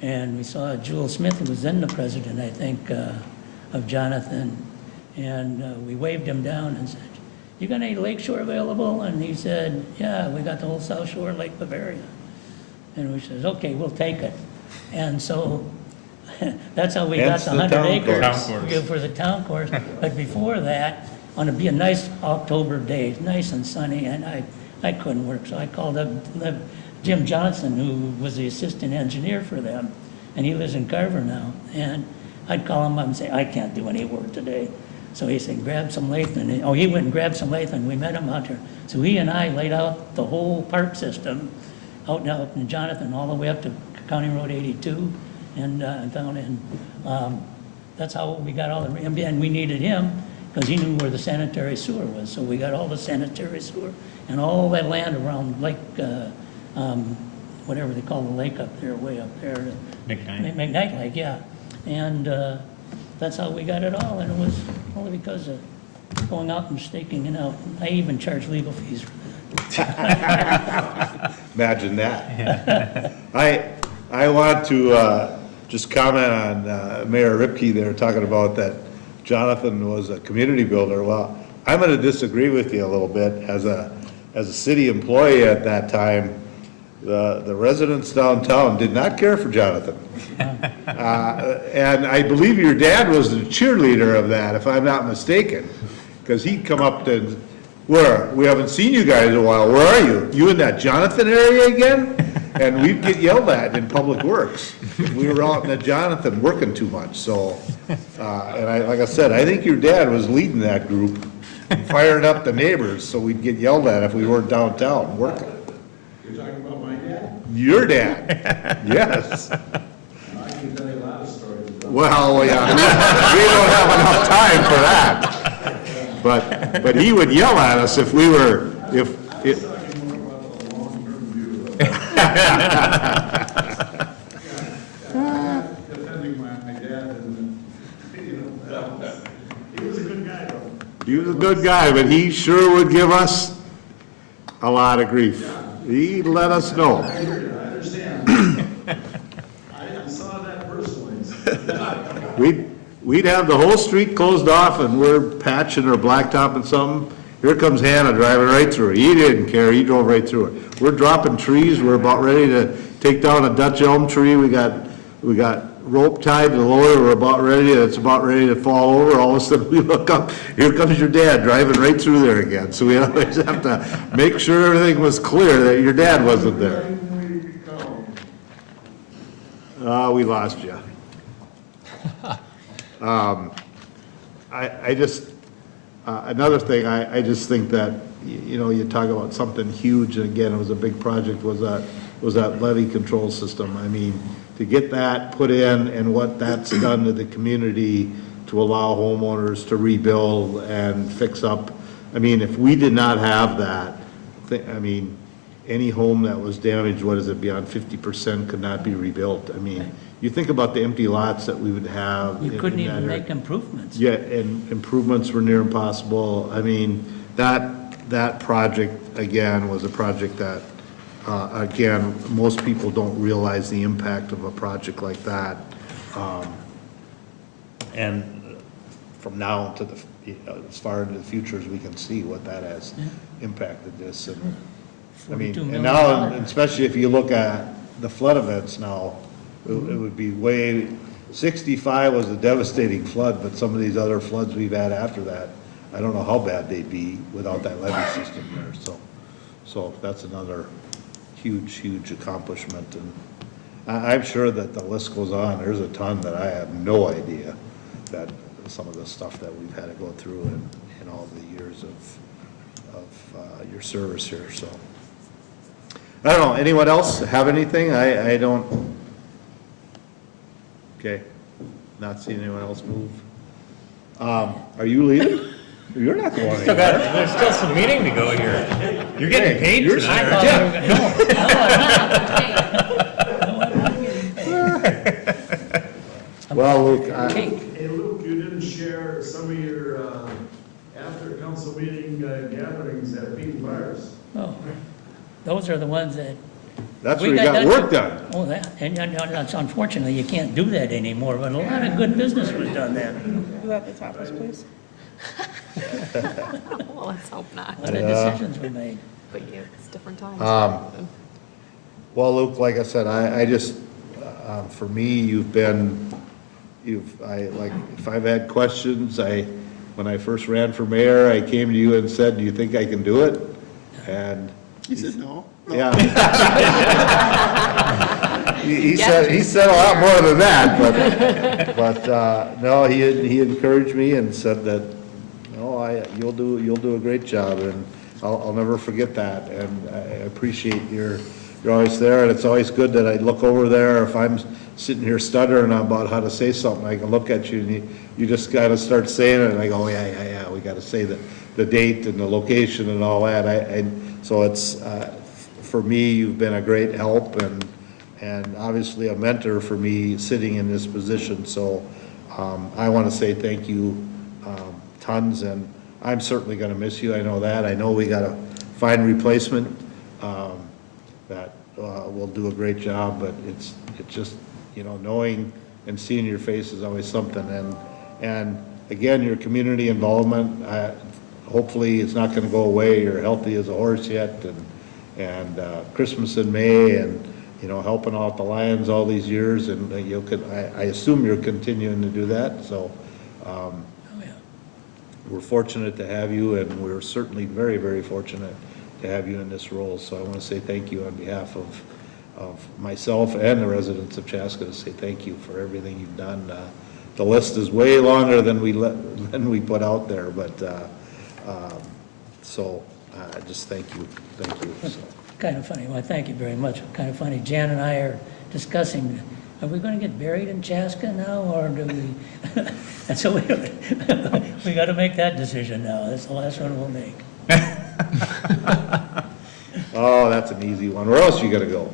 And we saw Jewel Smith, who was then the president, I think, of Jonathan. And we waved him down and said, "You got any Lakeshore available?" And he said, "Yeah, we got the whole South Shore of Lake Bavaria." And we said, "Okay, we'll take it." And so that's how we got Hence the the 100 town acres course. for the town course. But before that, on to be a nice October day, nice and sunny, and I couldn't work. So I called up Jim Johnson, who was the assistant engineer for them, and he lives in Carver now. And I'd call him up and say, "I can't do any work today." So he said, "Grab some lathe." And he went and grabbed some lathe, and we met him out there. So he and I laid out the whole park system out now in Jonathan, all the way up to County Road 82 and down in, that's how we got all the, and we needed him because he knew where the sanitary sewer was. So we got all the sanitary sewer and all that land around Lake, whatever they call the lake up there, way up there. McKnight Lake, yeah. And that's how we got it all, and it was only because of going out and staking it out. I even charged legal fees for that. Imagine that. I want to just comment on Mayor Ripke there talking about that Jonathan was a community builder. Well, I'm going to disagree with you a little bit. As a city employee at that time, the residents downtown did not care for Jonathan. And I believe your dad was the cheerleader of that, if I'm not mistaken, because he'd come up to, we haven't seen you guys in a while, where are you? You in that Jonathan area again? And we'd get yelled at in Public Works. We were out in the Jonathan working too much, so, and like I said, I think your dad was leading that group, firing up the neighbors, so we'd get yelled at if we weren't downtown working. You're talking about my dad? Your dad, yes. I can tell you a lot of stories about Well, yeah, we don't have enough time for that. But he would yell at us if we were, if. talking more about the long-term view. Defending my dad and, he was a good guy though. He was a good guy, but he sure would give us a lot of grief. He'd let us know. I understand. I saw that personally. We'd have the whole street closed off and we're patching or blacktopping something. Here comes Hannah driving right through it. He didn't care, he drove right through it. We're dropping trees, we're about ready to take down a Dutch elm tree. We got rope tied to the loader, it's about ready to fall over. All of a sudden we look up, here comes your dad driving right through there again. So we always have to make sure everything was clear that your dad wasn't there. We lost you. I just, another thing, I just think that, you talk about something huge, and again, it was a big project, was that levy control system. I mean, to get that put in and what that's done to the community to allow homeowners to rebuild and fix up. I mean, if we did not have that, any home that was damaged, beyond 50% could not be rebuilt. I mean, you think about the empty lots that we would have. You couldn't even make improvements. Yeah, and improvements were near impossible. I mean, that project, again, was a project that, again, most people don't realize the impact of a project like that. And from now to as far into the future as we can see what that has impacted this. And I mean, and now, and especially if you look at the flood events now, it would be 65 was a devastating flood, but some of these other floods we've had after that, I don't know how bad they'd be without that levee system there. So that's another huge accomplishment. And I'm sure that the list goes on. There's a ton that I have no idea that some of the stuff that we've had to go through in all the years of your service here. So I don't know. Anyone else have anything? I don't. Okay, not seeing anyone else move. Are you leaving? You're not going anywhere. There's still some meeting to go here. You're getting paid tonight. Well, Luke, Hey, Luke, you didn't share some of your meeting gatherings at Pete Bars. Oh, those are the ones that. That's we where you got done- work done. Oh, that, and that's unfortunately, you can't do that anymore, but a lot of good business was done then. Is that the topless place? Well, let's hope not. A lot of decisions were made. But yeah, it's different times. Well, Luke, like I said, I just, for me, if I've had questions, when I first ran for mayor, I came to you and said, do you think I can do it? And You said no. yeah. He said a lot more than that, but no, he encouraged me and said that, no, you'll do a great job, and I'll never forget that, and I appreciate you're always there, and it's always good that I look over there, if I'm sitting here stuttering about how to say something, I can look at you and you just gotta start saying it, and I go, yeah, we gotta say the date and the location and all that, so it's, for me, you've been a great help and obviously a mentor for me sitting in this position. So I want to say thank you tons, and I'm certainly going to miss you. I know that. I know we got to find replacement that will do a great job, but it's just, knowing and seeing your face is always something. And again, your community involvement, hopefully it's not going to go away. You're healthy as a horse yet, and Christmas in May, and helping out the Lions all these years, and I assume you're continuing to do that. So we're fortunate to have you, and we're certainly very, very fortunate to have you in this role. So I want to say thank you on behalf of myself and the residents of Chaska, to say thank you for everything you've done. The list is way longer than we put out there, but so just thank you. So. Kind of funny. Well, thank you very much. Kind of funny. Jan and I are discussing, are we going to get buried in Chaska now, or do we? And so we got to make that decision now. That's the last one we'll make. Oh, that's an easy one. Where else you got to go?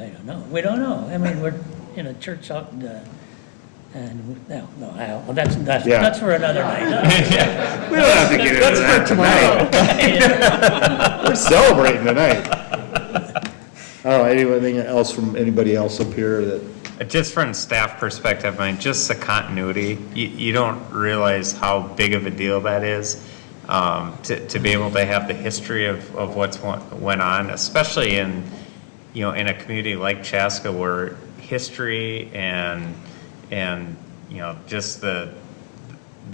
I don't know. We don't know. I mean, we're in a church out that's for another night. We don't have to get into that tonight. We're celebrating tonight. I don't know, anything else from anybody else up here that? Just from staff perspective, just the continuity, you don't realize how big of a deal that is, to be able to have the history of what's went on, especially in a community like Chaska, where history and just the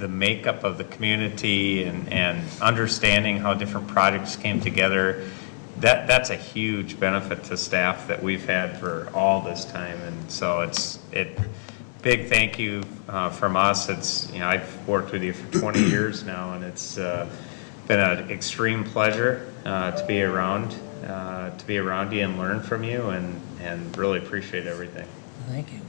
makeup of the community and understanding how different projects came together, that's a huge benefit to staff that we've had for all this time. And so big thank you from us. I've worked with you for 20 years now, and it's been an extreme pleasure to be around you and learn from you, and really appreciate everything. Thank you.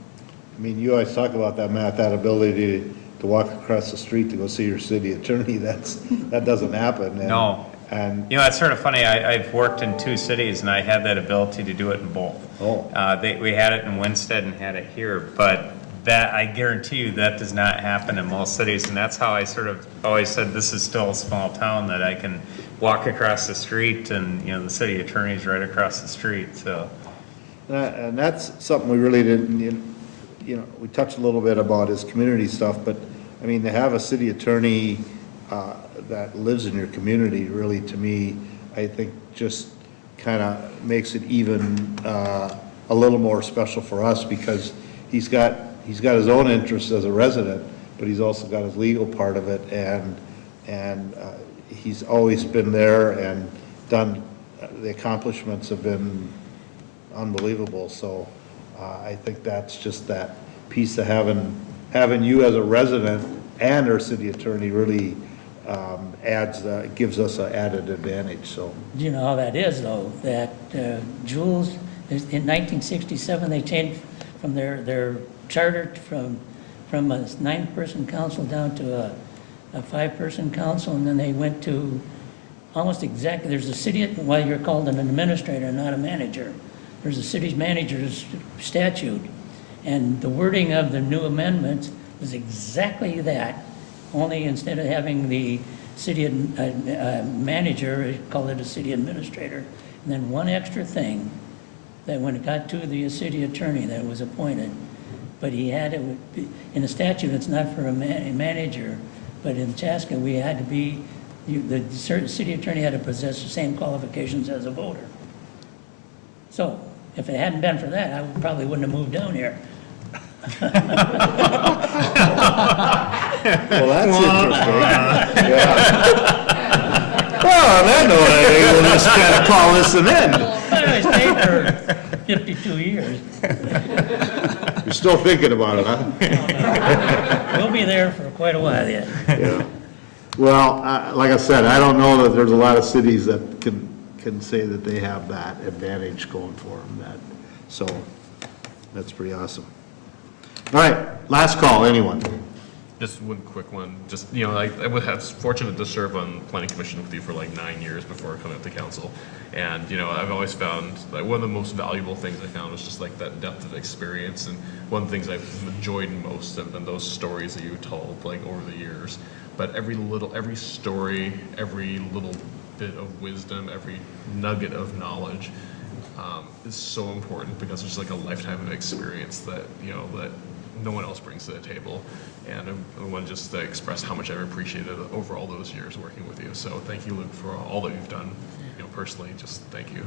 I mean, you always talk about that, Matt, that ability to walk across the street to go see your city attorney. That doesn't happen. No. And it's sort of funny. I've worked in 2 cities, and I had that ability to do it in both. Oh. We had it in Winsted and had it here, but that, I guarantee you, that does not happen in most cities, and that's how I sort of always said this is still a small town, that I can walk across the street and the city attorney's right across the street. So. and that's something we really didn't. We touched a little bit about his community stuff, but I mean, to have a city attorney that lives in your community, really, to me, I think just kind of makes it even a little more special for us, because he's got his own interests as a resident, but he's also got his legal part of it, and he's always been there and done. The accomplishments have been unbelievable. So I think that's just that piece of having you as a resident and our city attorney really gives us an added advantage. So Do you know how that is, though? That Jules, in 1967, they changed from their charter from a 9-person council down to a 5-person council, and then they went to almost exactly, there's a city, well, you're called an administrator, not a manager. There's a city's manager's statute, and the wording of the new amendments was exactly that. Only instead of having the city manager, call it a city administrator, and then one extra thing, that when it got to the city attorney that was appointed, but he had, it would be, in the statute, it's not for a manager, but in Chaska, we had to be, the certain city attorney had to possess the same qualifications as a voter. So, if it hadn't been for that, I probably wouldn't have moved down here. Well, that's interesting. Yeah. Well, on that note, I think we'll just kind of call this an end. I stayed for 52 years. You're still thinking about it, huh? We'll be there for quite a while yet. Yeah. Well, like I said, I don't know that there's a lot of cities that can say that they have that advantage going for them. So that's pretty awesome. All right, last call, anyone? Just one quick one. Just, you know, I was fortunate to serve on the planning commission with you for like 9 years before coming up to council. And, you know, I've always found like one of the most valuable things I found was just like that depth of experience. And one of the things I've enjoyed most have been those stories that you told like over the years. But every story, every little bit of wisdom, every nugget of knowledge is so important because it's like a lifetime of experience that, you know, that no one else brings to the table. And I want to just express how much I've appreciated over all those years working with you. So thank you, Luke, for all that you've done. You know, personally, just thank you.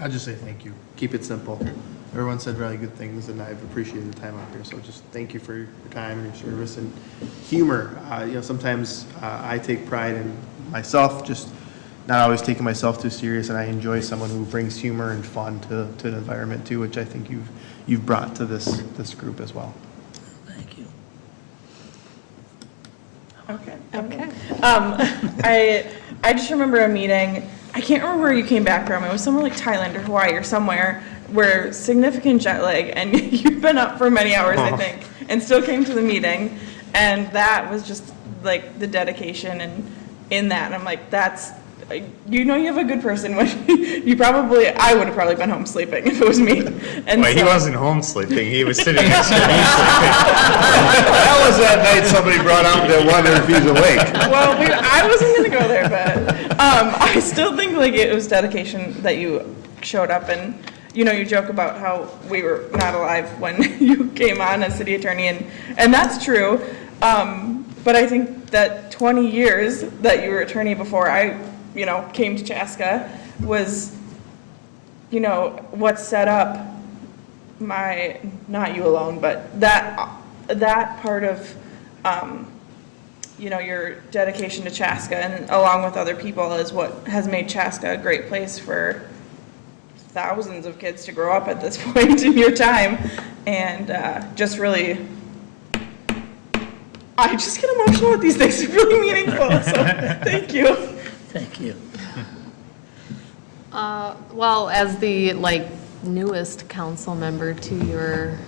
I'll just say thank you. Keep it simple. Everyone said really good things, and I've appreciated the time up here. So just thank you for your time and your service and humor. You know, sometimes I take pride in myself, just not always taking myself too serious, and I enjoy someone who brings humor and fun to an environment too, which I think you've brought to this group as well. Thank you. Okay. I just remember a meeting, I can't remember where you came back from, it was somewhere like Thailand or Hawaii or somewhere, where significant jet lag, and you've been up for many hours, I think, and still came to the meeting, and that was just like the dedication and in that, and I'm like, that's, you know, you have a good person when I would have probably been home sleeping if it was me. And Well, he so- wasn't home sleeping, he was sitting next to me sleeping. That was that night somebody brought up that wondered if he's awake. Well, I wasn't gonna go there, but I still think like it was dedication that you showed up, and you know, you joke about how we were not alive when you came on as city attorney, and that's true. But I think that 20 years that you were attorney before I, you know, came to Chaska was, you know, what set up my, not you alone, but that part of, you know, your dedication to Chaska and along with other people is what has made Chaska a great place for thousands of kids to grow up at this point in your time. And just really, I just get emotional with these things. They're really meaningful, so thank you. Thank you. Well, as the newest council member to your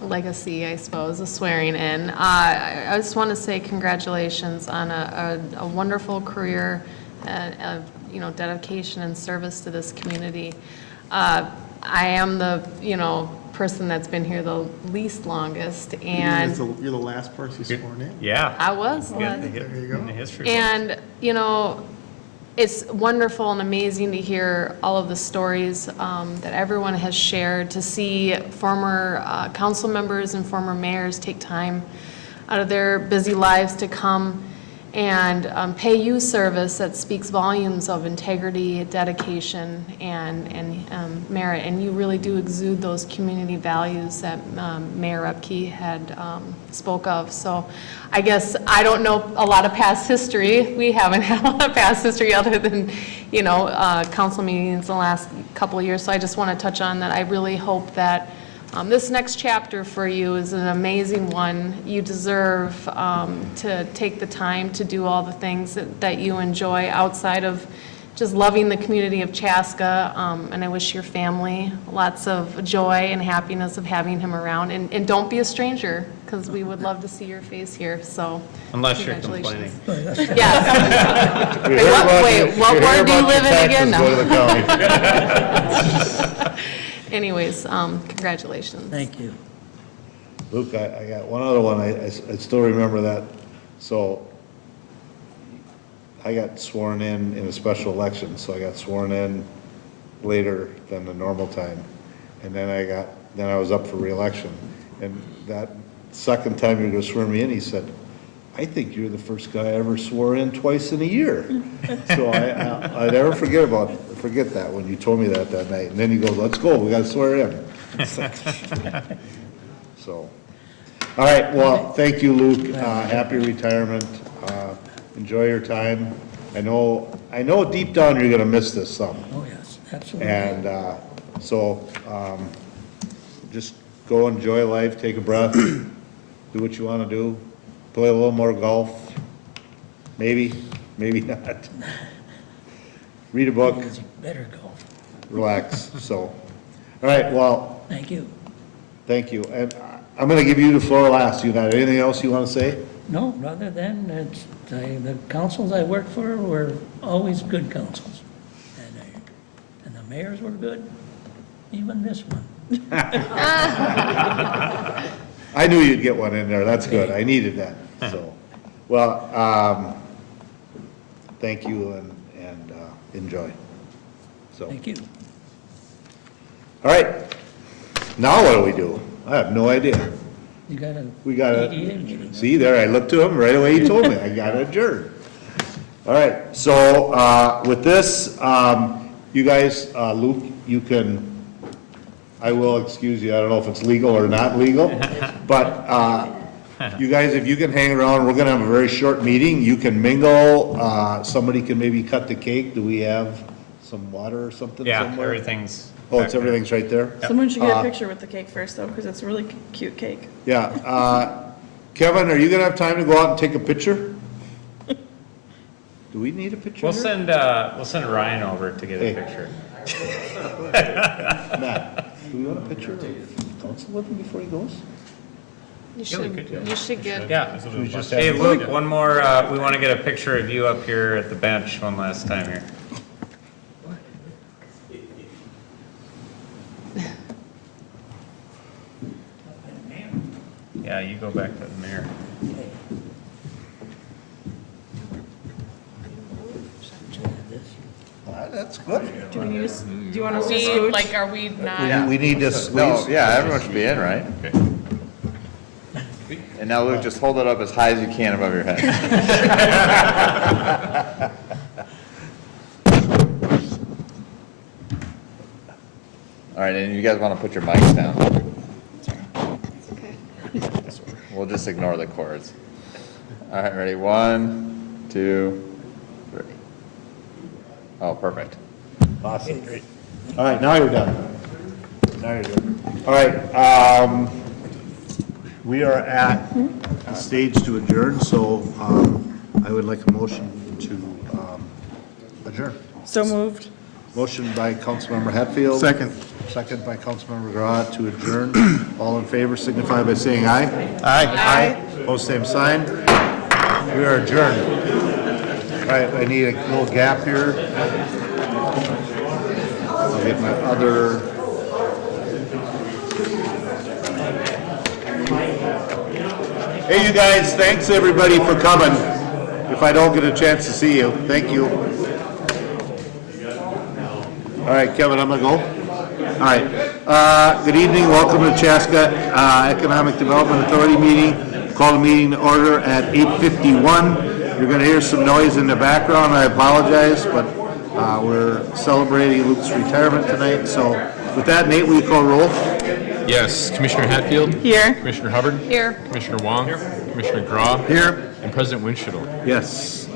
legacy, I suppose, a swearing in, I just want to say congratulations on a wonderful career of dedication and service to this community. I am the person that's been here the least longest, and You're the last person sworn in. Yeah. I was. There you go. In the history. And, it's wonderful and amazing to hear all of the stories that everyone has shared, to see former council members and former mayors take time out of their busy lives to come and pay you service that speaks volumes of integrity, dedication, and merit. And you really do exude those community values that Mayor Repke had spoke of. So I guess I don't know a lot of past history. We haven't had a lot of past history other than, council meetings the last couple of years. So I just want to touch on that. I really hope that this next chapter for you is an amazing one. You deserve to take the time to do all the things that you enjoy outside of just loving the community of Chaska. And I wish your family lots of joy and happiness of having him around. And don't be a stranger, because we would love to see your face here. So Unless you're complaining. congratulations. Yes. Wait, what ward do you live in again? No. Anyways, congratulations. Thank you. Luke, I got one other one. I still remember that. So I got sworn in a special election, so I got sworn in later than the normal time. And then I was up for reelection. And that second time you were gonna swear me in, he said, I think you're the first guy I ever swore in twice in a year. So I never forget that when you told me that night. And then he goes, let's go, we gotta swear in. So, all right, well, thank you, Luke. Happy retirement. Enjoy your time. I know deep down you're gonna miss this some. Oh, yes, absolutely. And just go enjoy life, take a breath, do what you wanna do, play a little more golf, maybe not. Read a book, Better go. relax, so. All right, well, Thank you. thank you. And I'm gonna give you the floor last, United. Anything else you wanna say? No, rather than, the councils I worked for were always good councils. And the mayors were good, even this one. I knew you'd get one in there, that's good, I needed that, so. Well, thank you and enjoy, so. Thank you. All right, now what do? I have no idea. You got a We got EDA meeting. see there, I looked to him, right away he told me, I got to adjourn. All right, so, with this, you guys, Luke, you can, I will excuse you, I don't know if it's legal or not legal, but, you guys, if you can hang around, we're gonna have a very short meeting, you can mingle, somebody can maybe cut the cake, do we have some water or something Yeah, somewhere? everything's. Oh, it's, everything's right there? Someone should get a picture with the cake first, though, because it's a really cute cake. Yeah, Kevin, are you gonna have time to go out and take a picture? Do we need a picture We'll here? send Ryan over to get a Hey. picture. Matt, do we want a picture of council with him before he goes? You should get, Yeah. Should we just Hey, have- Luke, one more, we want to get a picture of you up here at the bench one last time here. Yeah, you go back to the mirror. That's good. Do you want us to scooch? like, are we not? We need to No, squeeze. yeah, everyone should be in, right? And now Luke, just hold it up as high as you can above your head. All right, and you guys want to put your mics down? We'll just ignore the chords. All right, ready? 1, 2, 3. Oh, perfect. Awesome. All right, now you're done. Now you're done. All right, we are at a stage to adjourn, so, I would like a motion to, adjourn. So moved. Motion by Councilmember Hatfield. Second. Second by Councilmember Grau to adjourn. All in favor signify by saying aye. Aye. Opposed, same sign. We are adjourned. All right, I need a little gap here. I'll get my other. Hey, you guys, thanks everybody for coming. If I don't get a chance to see you, thank you. All right, Kevin, I'm gonna go. All right, good evening, welcome to Chaska Economic Development Authority meeting. Call the meeting to order at 8:51. You're gonna hear some noise in the background, I apologize, but we're celebrating Luke's retirement tonight. So with that, Nate, will you call roll? Yes, Commissioner Hatfield. Here. Commissioner Hubbard. Here. Commissioner Wong. Commissioner Grau. Here. And President Winchell. Yes.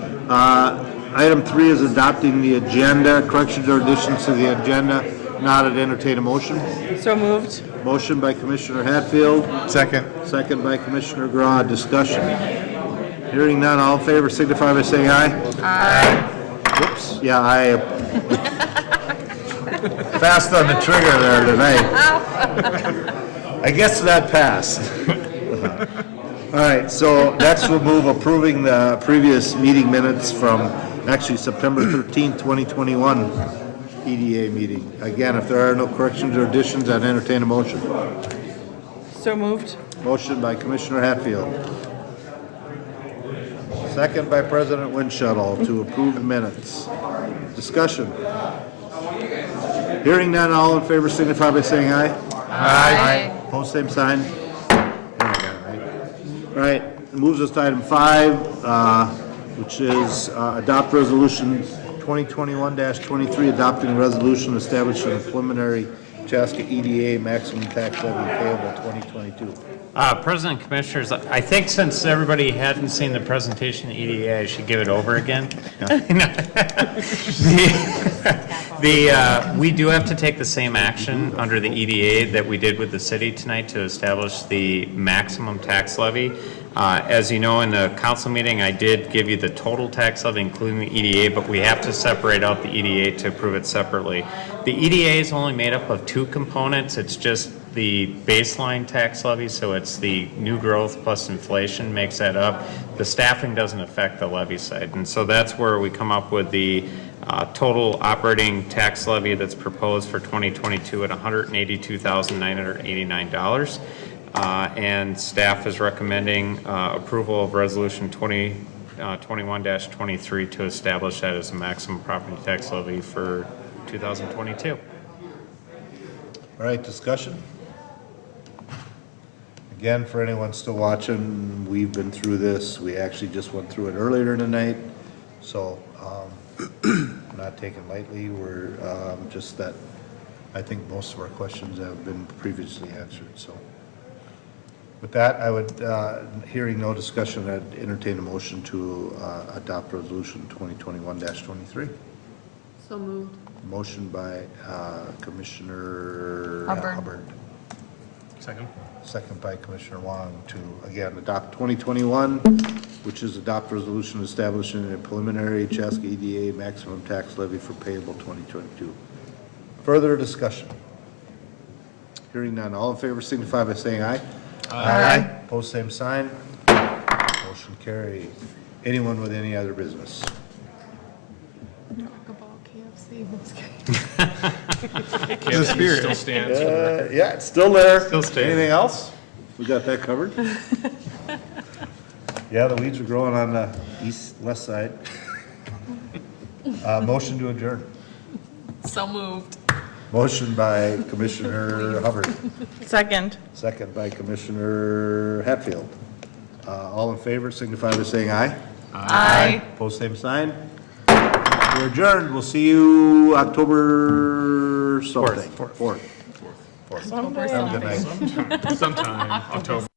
Item 3 is adopting the agenda, corrections or additions to the agenda. Not to entertain a motion. So moved. Motion by Commissioner Hatfield. Second. Second by Commissioner Grau. Discussion. Hearing none, all in favor signify by saying aye. Aye. Whoops, yeah, I fast on the trigger there tonight. I guess that passed. All right, so next we'll move approving the previous meeting minutes from actually September 13th, 2021 EDA meeting. Again, if there are no corrections or additions, I'd entertain a motion. So moved. Motion by Commissioner Hatfield. Second by President Windschuttle to approve the minutes. Discussion. Hearing none, all in favor signify by saying aye. Aye. Opposed, same sign. Right, moves us to item 5, which is adopt resolution 2021-23, adopting a resolution establishing a preliminary Chaska EDA maximum tax levy payable 2022. President, Commissioners, I think since everybody hadn't seen the presentation of EDA, I should give it over again. We do have to take the same action under the EDA that we did with the city tonight to establish the maximum tax levy. As you know, in the council meeting, I did give you the total tax levy, including the EDA, but we have to separate out the EDA to approve it separately. The EDA is only made up of 2 components. It's just the baseline tax levy, so it's the new growth plus inflation makes that up. The staffing doesn't affect the levy side, and so that's where we come up with the total operating tax levy that's proposed for 2022 at $182,989. And staff is recommending approval of resolution 2021-23 to establish that as a maximum property tax levy for 2022. All right, discussion. Again, for anyone still watching, we've been through this. We actually just went through it earlier tonight, so not taken lightly. We're just that I think most of our questions have been previously answered. So with that, I would, hearing no discussion, I'd entertain a motion to adopt resolution 2021-23. So moved. Motion by Commissioner Hubbard. Hubbard. Second. Second by Commissioner Wong to, again, adopt 2021, which is adopt resolution establishing a preliminary Chaska EDA maximum tax levy for payable 2022. Further discussion. Hearing none. All in favor signify by saying aye. Aye. Opposed, same sign. Motion carries. Anyone with any other business? Talk about KFC. The spirit still stands. Yeah, it's still there. Still standing. Anything else? We got that covered? Yeah, the weeds are growing on the west side. Motion to adjourn. So moved. Motion by Commissioner Hubbard, Second. second by Commissioner Hatfield. All in favor signify by saying aye. Aye. Post same sign. We're adjourned. We'll see you October something. Fourth. Have a good night. Sometime October.